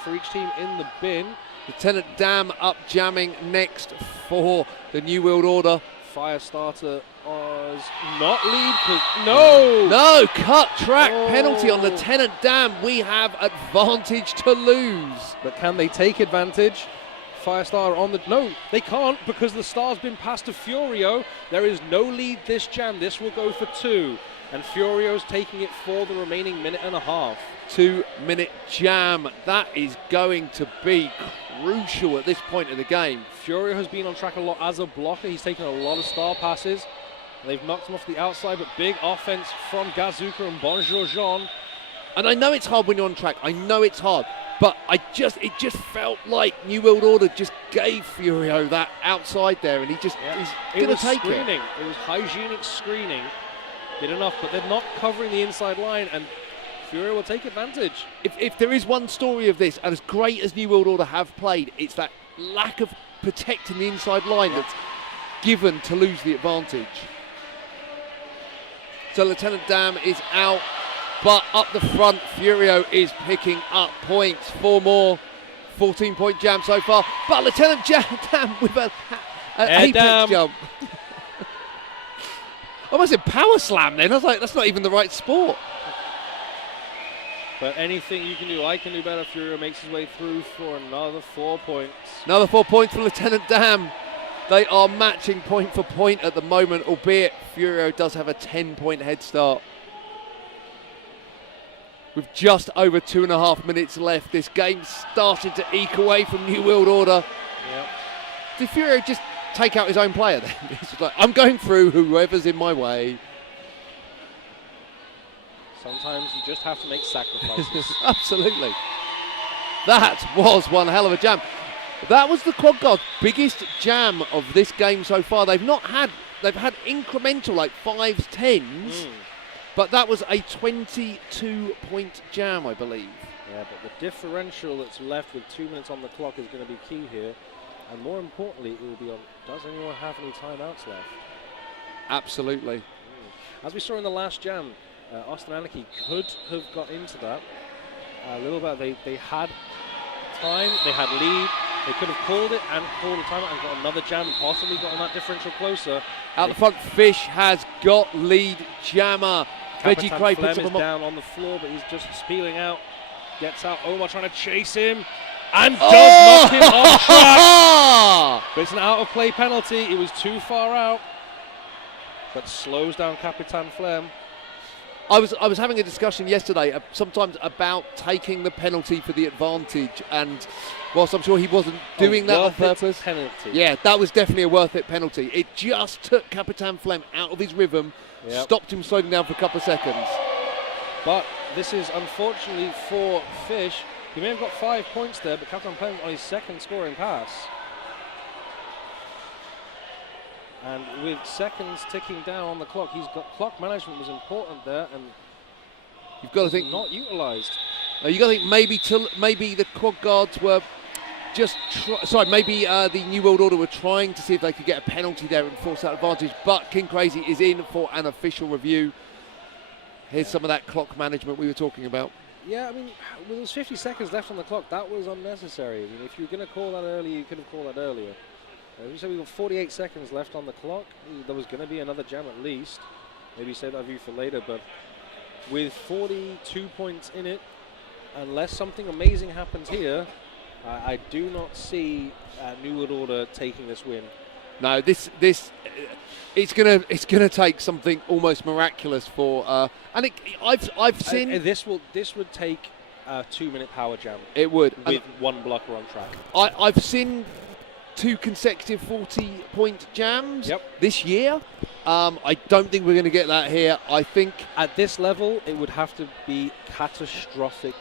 for each team in the bin. Lieutenant Dam up jamming next for the New World Order. Firestarter was not lead. No, cut track penalty on Lieutenant Dam. We have advantage to lose. But can they take advantage? Firestar on the... No, they can't because the star's been passed to Furio. There is no lead this jam. This will go for 2. And Furio's taking it for the remaining minute and a half. 2-minute jam. That is going to be crucial at this point of the game. Furio has been on track a lot as a blocker. He's taken a lot of star passes. They've knocked him off the outside, but big offense from Gazuka and Bonjour Jean. And I know it's hard when you're on track. I know it's hard. But it just felt like New World Order just gave Furio that outside there, and he's going to take it. It was hygienic screening. Did enough, but they're not covering the inside line, and Furio will take advantage. If there is one story of this, and as great as New World Order have played, it's that lack of protecting the inside line that's given to lose the advantage. So Lieutenant Dam is out, but up the front, Furio is picking up points. 4 more, 14-point jam so far. But Lieutenant Dam with an apex jump. I almost said power slam then. I was like, that's not even the right sport. But anything you can do, I can do better. Furio makes his way through for another 4 points. Another 4 points for Lieutenant Dam. They are matching point for point at the moment, albeit Furio does have a 10-point head start. With just over 2.5 minutes left, this game started to eke away from New World Order. Yep. Did Furio just take out his own player then? He's just like, I'm going through whoever's in my way. Sometimes you just have to make sacrifices. Absolutely. That was one hell of a jam. That was the Quad Guard's biggest jam of this game so far. They've had incremental like 5s, 10s, but that was a 22-point jam, I believe. Yeah, but the differential that's left with 2 minutes on the clock is going to be key here. And more importantly, it will be on, does anyone have any timeouts left? Absolutely. As we saw in the last jam, Austin Anarchy could have got into that a little bit. They had time, they had lead, they could have called it and called a timeout and got another jam and possibly gotten that differential closer. Out the front, Fish has got lead jammer. Veggie Cray puts him down on the floor, but he's just spilling out. Gets out, Omar trying to chase him. And does knock him off track. But it's an out-of-play penalty. It was too far out. But slows down Capitan Flem. I was having a discussion yesterday sometimes about taking the penalty for the advantage, and whilst I'm sure he wasn't doing that on purpose, penalty. Yeah, that was definitely a worth it penalty. It just took Capitan Flem out of his rhythm, stopped him slowing down for a couple of seconds. But this is unfortunately for Fish. He may have got 5 points there, but Capitan Flem on his second scoring pass. And with seconds ticking down on the clock, he's got clock management was important there, and you've got to think not utilised. You've got to think maybe the Quad Guards were just maybe the New World Order were trying to see if they could get a penalty there and force that advantage. But King Crazy is in for an official review. Here's some of that clock management we were talking about. Yeah, I mean, with those 50 seconds left on the clock, that was unnecessary. I mean, if you were going to call that early, you could have called that earlier. We said we've got 48 seconds left on the clock. There was going to be another jam at least. Maybe save that view for later, but with 42 points in it, unless something amazing happens here, I do not see New World Order taking this win. No, it's gonna take something almost miraculous for. And I've seen this would take a 2-minute power jam. It would with one blocker on track. I've seen 2 consecutive 40-point jams this year. I don't think we're going to get that here. I think at this level, it would have to be catastrophic.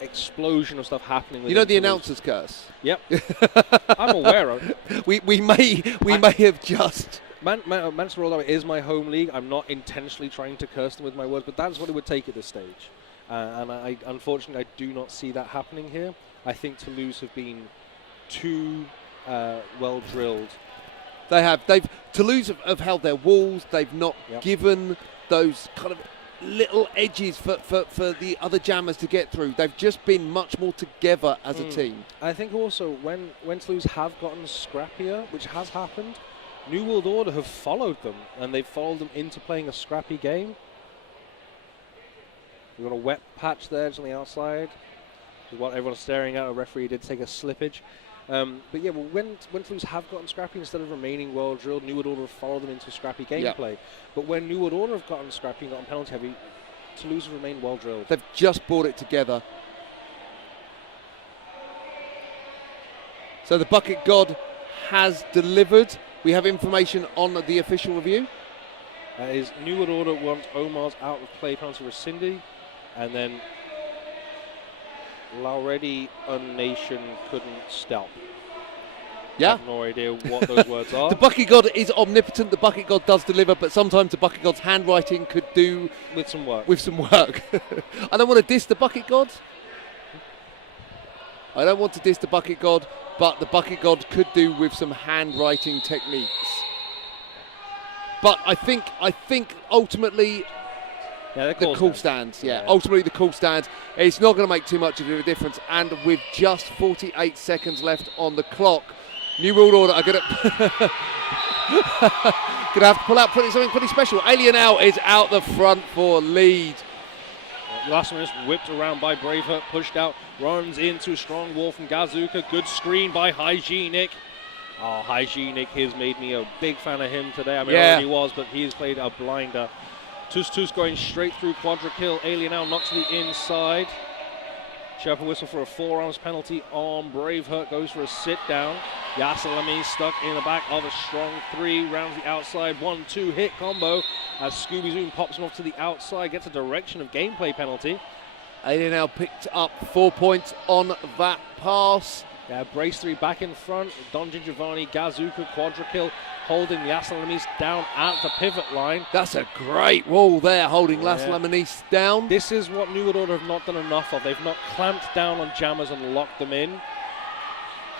Explosion of stuff happening. You know the announcer's curse. Yep, I'm aware of it. We may have just. Manchester Royal is my home league. I'm not intentionally trying to curse them with my words, but that's what it would take at this stage. And I unfortunately I do not see that happening here. I think Toulouse have been too well drilled. Toulouse have held their walls. They've not given those kind of little edges for the other jammers to get through. They've just been much more together as a team. I think also when Toulouse have gotten scrappier, which has happened, New World Order have followed them, and they've followed them into playing a scrappy game. We've got a wet patch there just on the outside. Is what everyone's staring at. A referee did take a slippage. But yeah, when Toulouse have gotten scrappy, instead of remaining well drilled, New World Order have followed them into scrappy gameplay. But when New World Order have gotten scrappy and gotten penalty heavy, Toulouse have remained well drilled. They've just brought it together. So the Bucket God has delivered. We have information on the official review. Is New World Order want Omar's out of play penalty rescinded, and then Lauredi Unnation couldn't stop. Yeah. I have no idea what those words are. The Bucket God is omnipotent. The Bucket God does deliver, but sometimes the Bucket God's handwriting could do with some work. I don't want to diss the Bucket God. I don't want to diss the Bucket God, but the Bucket God could do with some handwriting techniques. But I think ultimately the call stands. Ultimately the call stands. It's not going to make too much of a difference. And with just 48 seconds left on the clock, New World Order are going to have to pull out something pretty special. Alien Out is out the front for lead. Last one is whipped around by Braveheart, pushed out, runs into a strong wall from Gazuka. Good screen by Hygienic. Oh, Hygienic has made me a big fan of him today. I mean, I already was, but he's played a blinder. Tus going straight through quadra kill. Alien Out knocked to the inside. Sharper whistle for a 4-arms penalty on Braveheart. Goes for a sit down. Yasalami stuck in the back of a strong 3. Rounds the outside. 1-2 hit combo as Scooby Zoom pops him off to the outside. Gets a direction of gameplay penalty. Alien Out picked up 4 points on that pass. Brace 3 back in front. Don Giovanni, Gazuka, quadra kill, holding Yasalami's down at the pivot line. That's a great wall there, holding Yasalami's down. This is what New World Order have not done enough of. They've not clamped down on jammers and locked them in.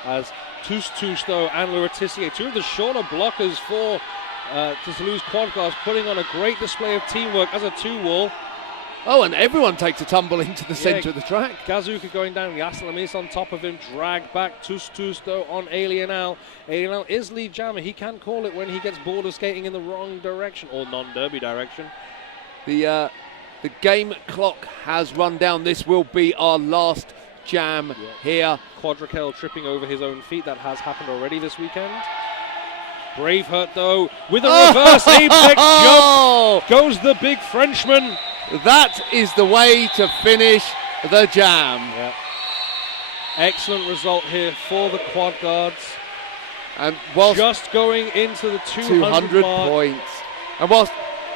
As Tus though and Luritissier, 2 of the shorter blockers for Toulouse quad guards, putting on a great display of teamwork as a 2-wall. Oh, and everyone takes a tumble into the centre of the track. Gazuka going down, Yaslamis on top of him, dragged back. Tus though on Alien Al. Alien Al is lead jammer. He can call it when he gets border skating in the wrong direction, or non-derby direction. The game clock has run down. This will be our last jam here. Quadrakel tripping over his own feet. That has happened already this weekend. Braveheart though, with a reverse apex jump, goes the big Frenchman. That is the way to finish the jam. Yeah. Excellent result here for the quad guards. And whilst just going into the 200 mark. points. And whilst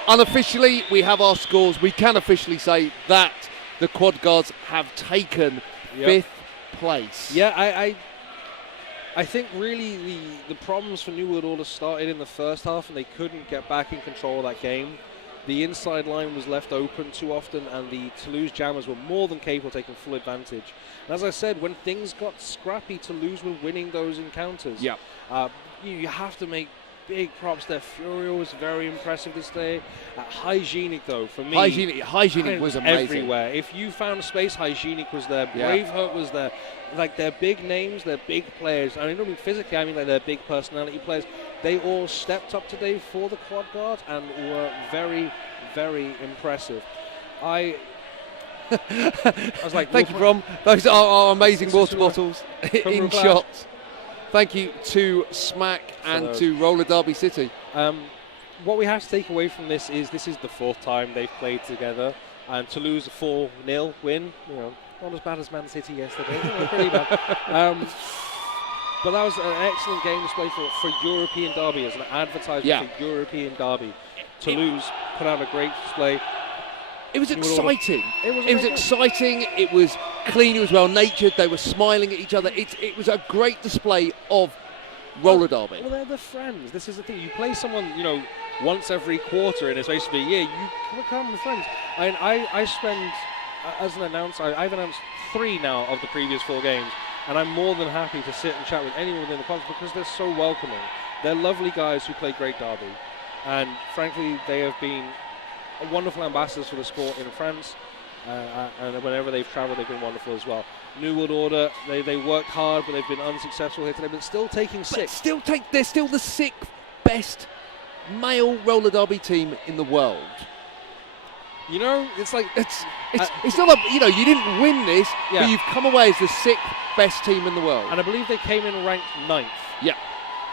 unofficially we have our scores, we can officially say that the quad guards have taken 5th place. Yeah, I think really the problems for New World Order started in the first half and they couldn't get back in control of that game. The inside line was left open too often and the Toulouse jammers were more than capable of taking full advantage. And as I said, when things got scrappy, Toulouse were winning those encounters. Yeah. You have to make big props there. Furio was very impressive this day. Hygienic, though, for me. Hygienic was amazing. Everywhere. If you found space, Hygienic was there. Braveheart was there. Like, they're big names, they're big players. I don't mean physically, I mean like they're big personality players. They all stepped up today for the quad guard and were very, very impressive. I was like, thank you, Brom. Those are our amazing water bottles in shots. Thank you to Smack and to Roller Derby City. What we have to take away from this is the 4th time they've played together, and Toulouse a 4-0 win. You know, not as bad as Man City yesterday. Pretty bad. But that was an excellent game display for European Derby, as an advertisement for European Derby. Toulouse put out a great display. It was exciting. It was exciting. It was clean. It was well natured. They were smiling at each other. It was a great display of roller derby. Well, they're the friends. This is the thing. You play someone, you know, once every quarter in a space of a year. You become friends. And I spend, as an announcer, I've announced 3 now of the previous 4 games, and I'm more than happy to sit and chat with anyone within the club because they're so welcoming. They're lovely guys who play great derby, and frankly, they have been wonderful ambassadors for the sport in France, and whenever they've travelled, they've been wonderful as well. New World Order, they worked hard, but they've been unsuccessful here today, but still taking 6th. They're still the 6th best male roller derby team in the world. You know, it's like it's not a, you know, you didn't win this, but you've come away as the 6th best team in the world. And I believe they came in ranked 9th. Yeah,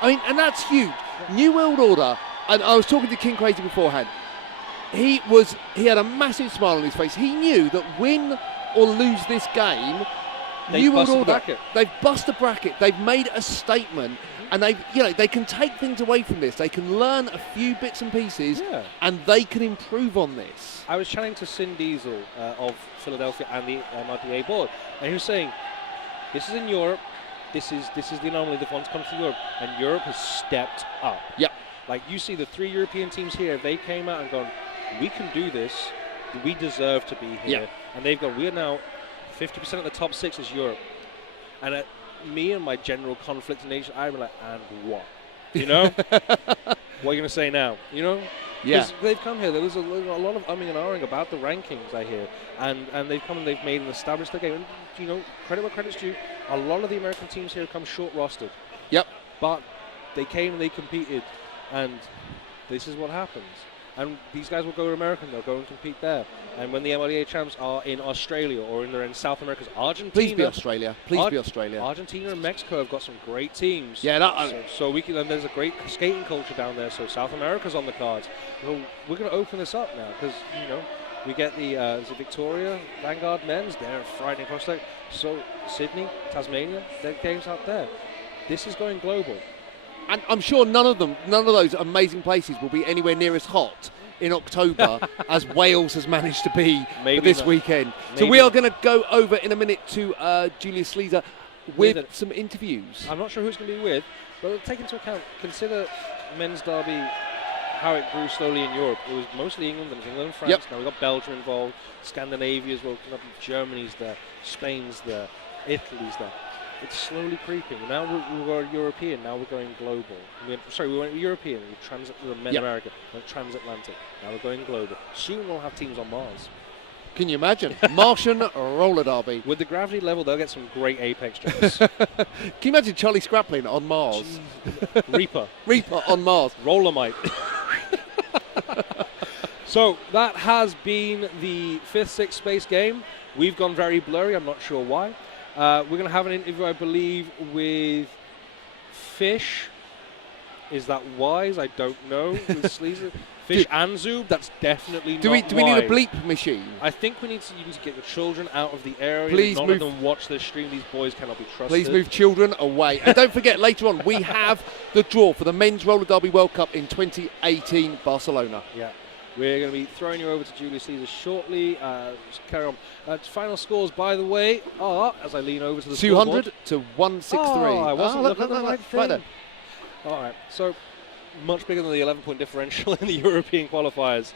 I mean, and that's huge. Yeah. New World Order, and I was talking to King Crazy beforehand. He had a massive smile on his face. He knew that win or lose this game, New World Order, they've bust the bracket. They've made a statement, and they can take things away from this. They can learn a few bits and pieces, and they can improve on this. I was chatting to Sin Diesel of Philadelphia and the MRDA board, and he was saying, "This is in Europe. This is the anomaly that once comes to Europe, and Europe has stepped up." Yep. Like, you see the 3 European teams here, they came out and gone, "We can do this. We deserve to be here." And they've gone, "We are now 50% of the top 6 is Europe." And me and my general conflict in nature, I'm like, and what? You know? What are you going to say now? You know? Yeah. They've come here. There was a lot of umming and ahhing about the rankings, I hear. And they've come and they've made and established their game. And, you know, credit where credit's due. A lot of the American teams here come short-rostered. Yep. But they came and they competed. And this is what happens. And these guys will go to America, they'll go and compete there. And when the MRDA champs are in Australia or they're in South America, Argentina. Please be Australia. Please be Australia. Argentina and Mexico have got some great teams. Yeah, so we can. And there's a great skating culture down there. So South America's on the cards. So we're going to open this up now because, you know, we get the Victoria Vanguard men's there Friday prospect. So Sydney, Tasmania, their games out there. This is going global. And I'm sure none of those amazing places will be anywhere near as hot in October as Wales has managed to be for this weekend. So we are going to go over in a minute to Julius Sleazer with some interviews. I'm not sure who it's going to be with, but take into account, consider men's derby, how it grew slowly in Europe. It was mostly England and France. Now we've got Belgium involved, Scandinavia as well, Germany's there, Spain's there, Italy's there. It's slowly creeping. Now we're European. Now we're going global. We went European. We went America. Went transatlantic. Now we're going global. Soon we'll have teams on Mars. Can you imagine? Martian roller derby. With the gravity level, they'll get some great apex jumps. Can you imagine Charlie Scraplin on Mars? Reaper on Mars. Rollermite. So that has been the 5th, 6th space game. We've gone very blurry. I'm not sure why. We're going to have an interview, I believe, with Fish. Is that wise? I don't know. With Sleazer. Fish and Zoob, that's definitely not wise. Do we need a bleep machine? I think you need to get your children out of the area. Please let them watch this stream. These boys cannot be trusted. Please move children away. And don't forget, later on, we have the draw for the Men's Roller Derby World Cup in 2018 Barcelona. Yeah. We're going to be throwing you over to Julius Sleazer shortly. Carry on. Final scores, by the way, are, as I lean over to the 200 to 163. Oh, I wasn't looking at the right thing. Right then. All right. So, much bigger than the 11-point differential in the European qualifiers.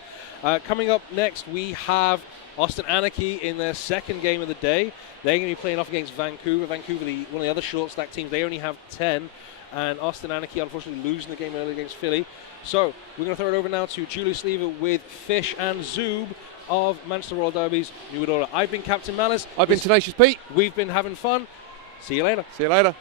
Coming up next, we have Austin Anarchy in their 2nd game of the day. They're going to be playing off against Vancouver. Vancouver, one of the other short stack teams, they only have 10. and Austin Anarchy unfortunately losing the game early against Philly. So we're going to throw it over now to Julius Lever with Fish and Zoob of Manchester Royal Derbies New World Order. I've been Captain Malice. I've been Tenacious Pete. We've been having fun. See you later. See you later.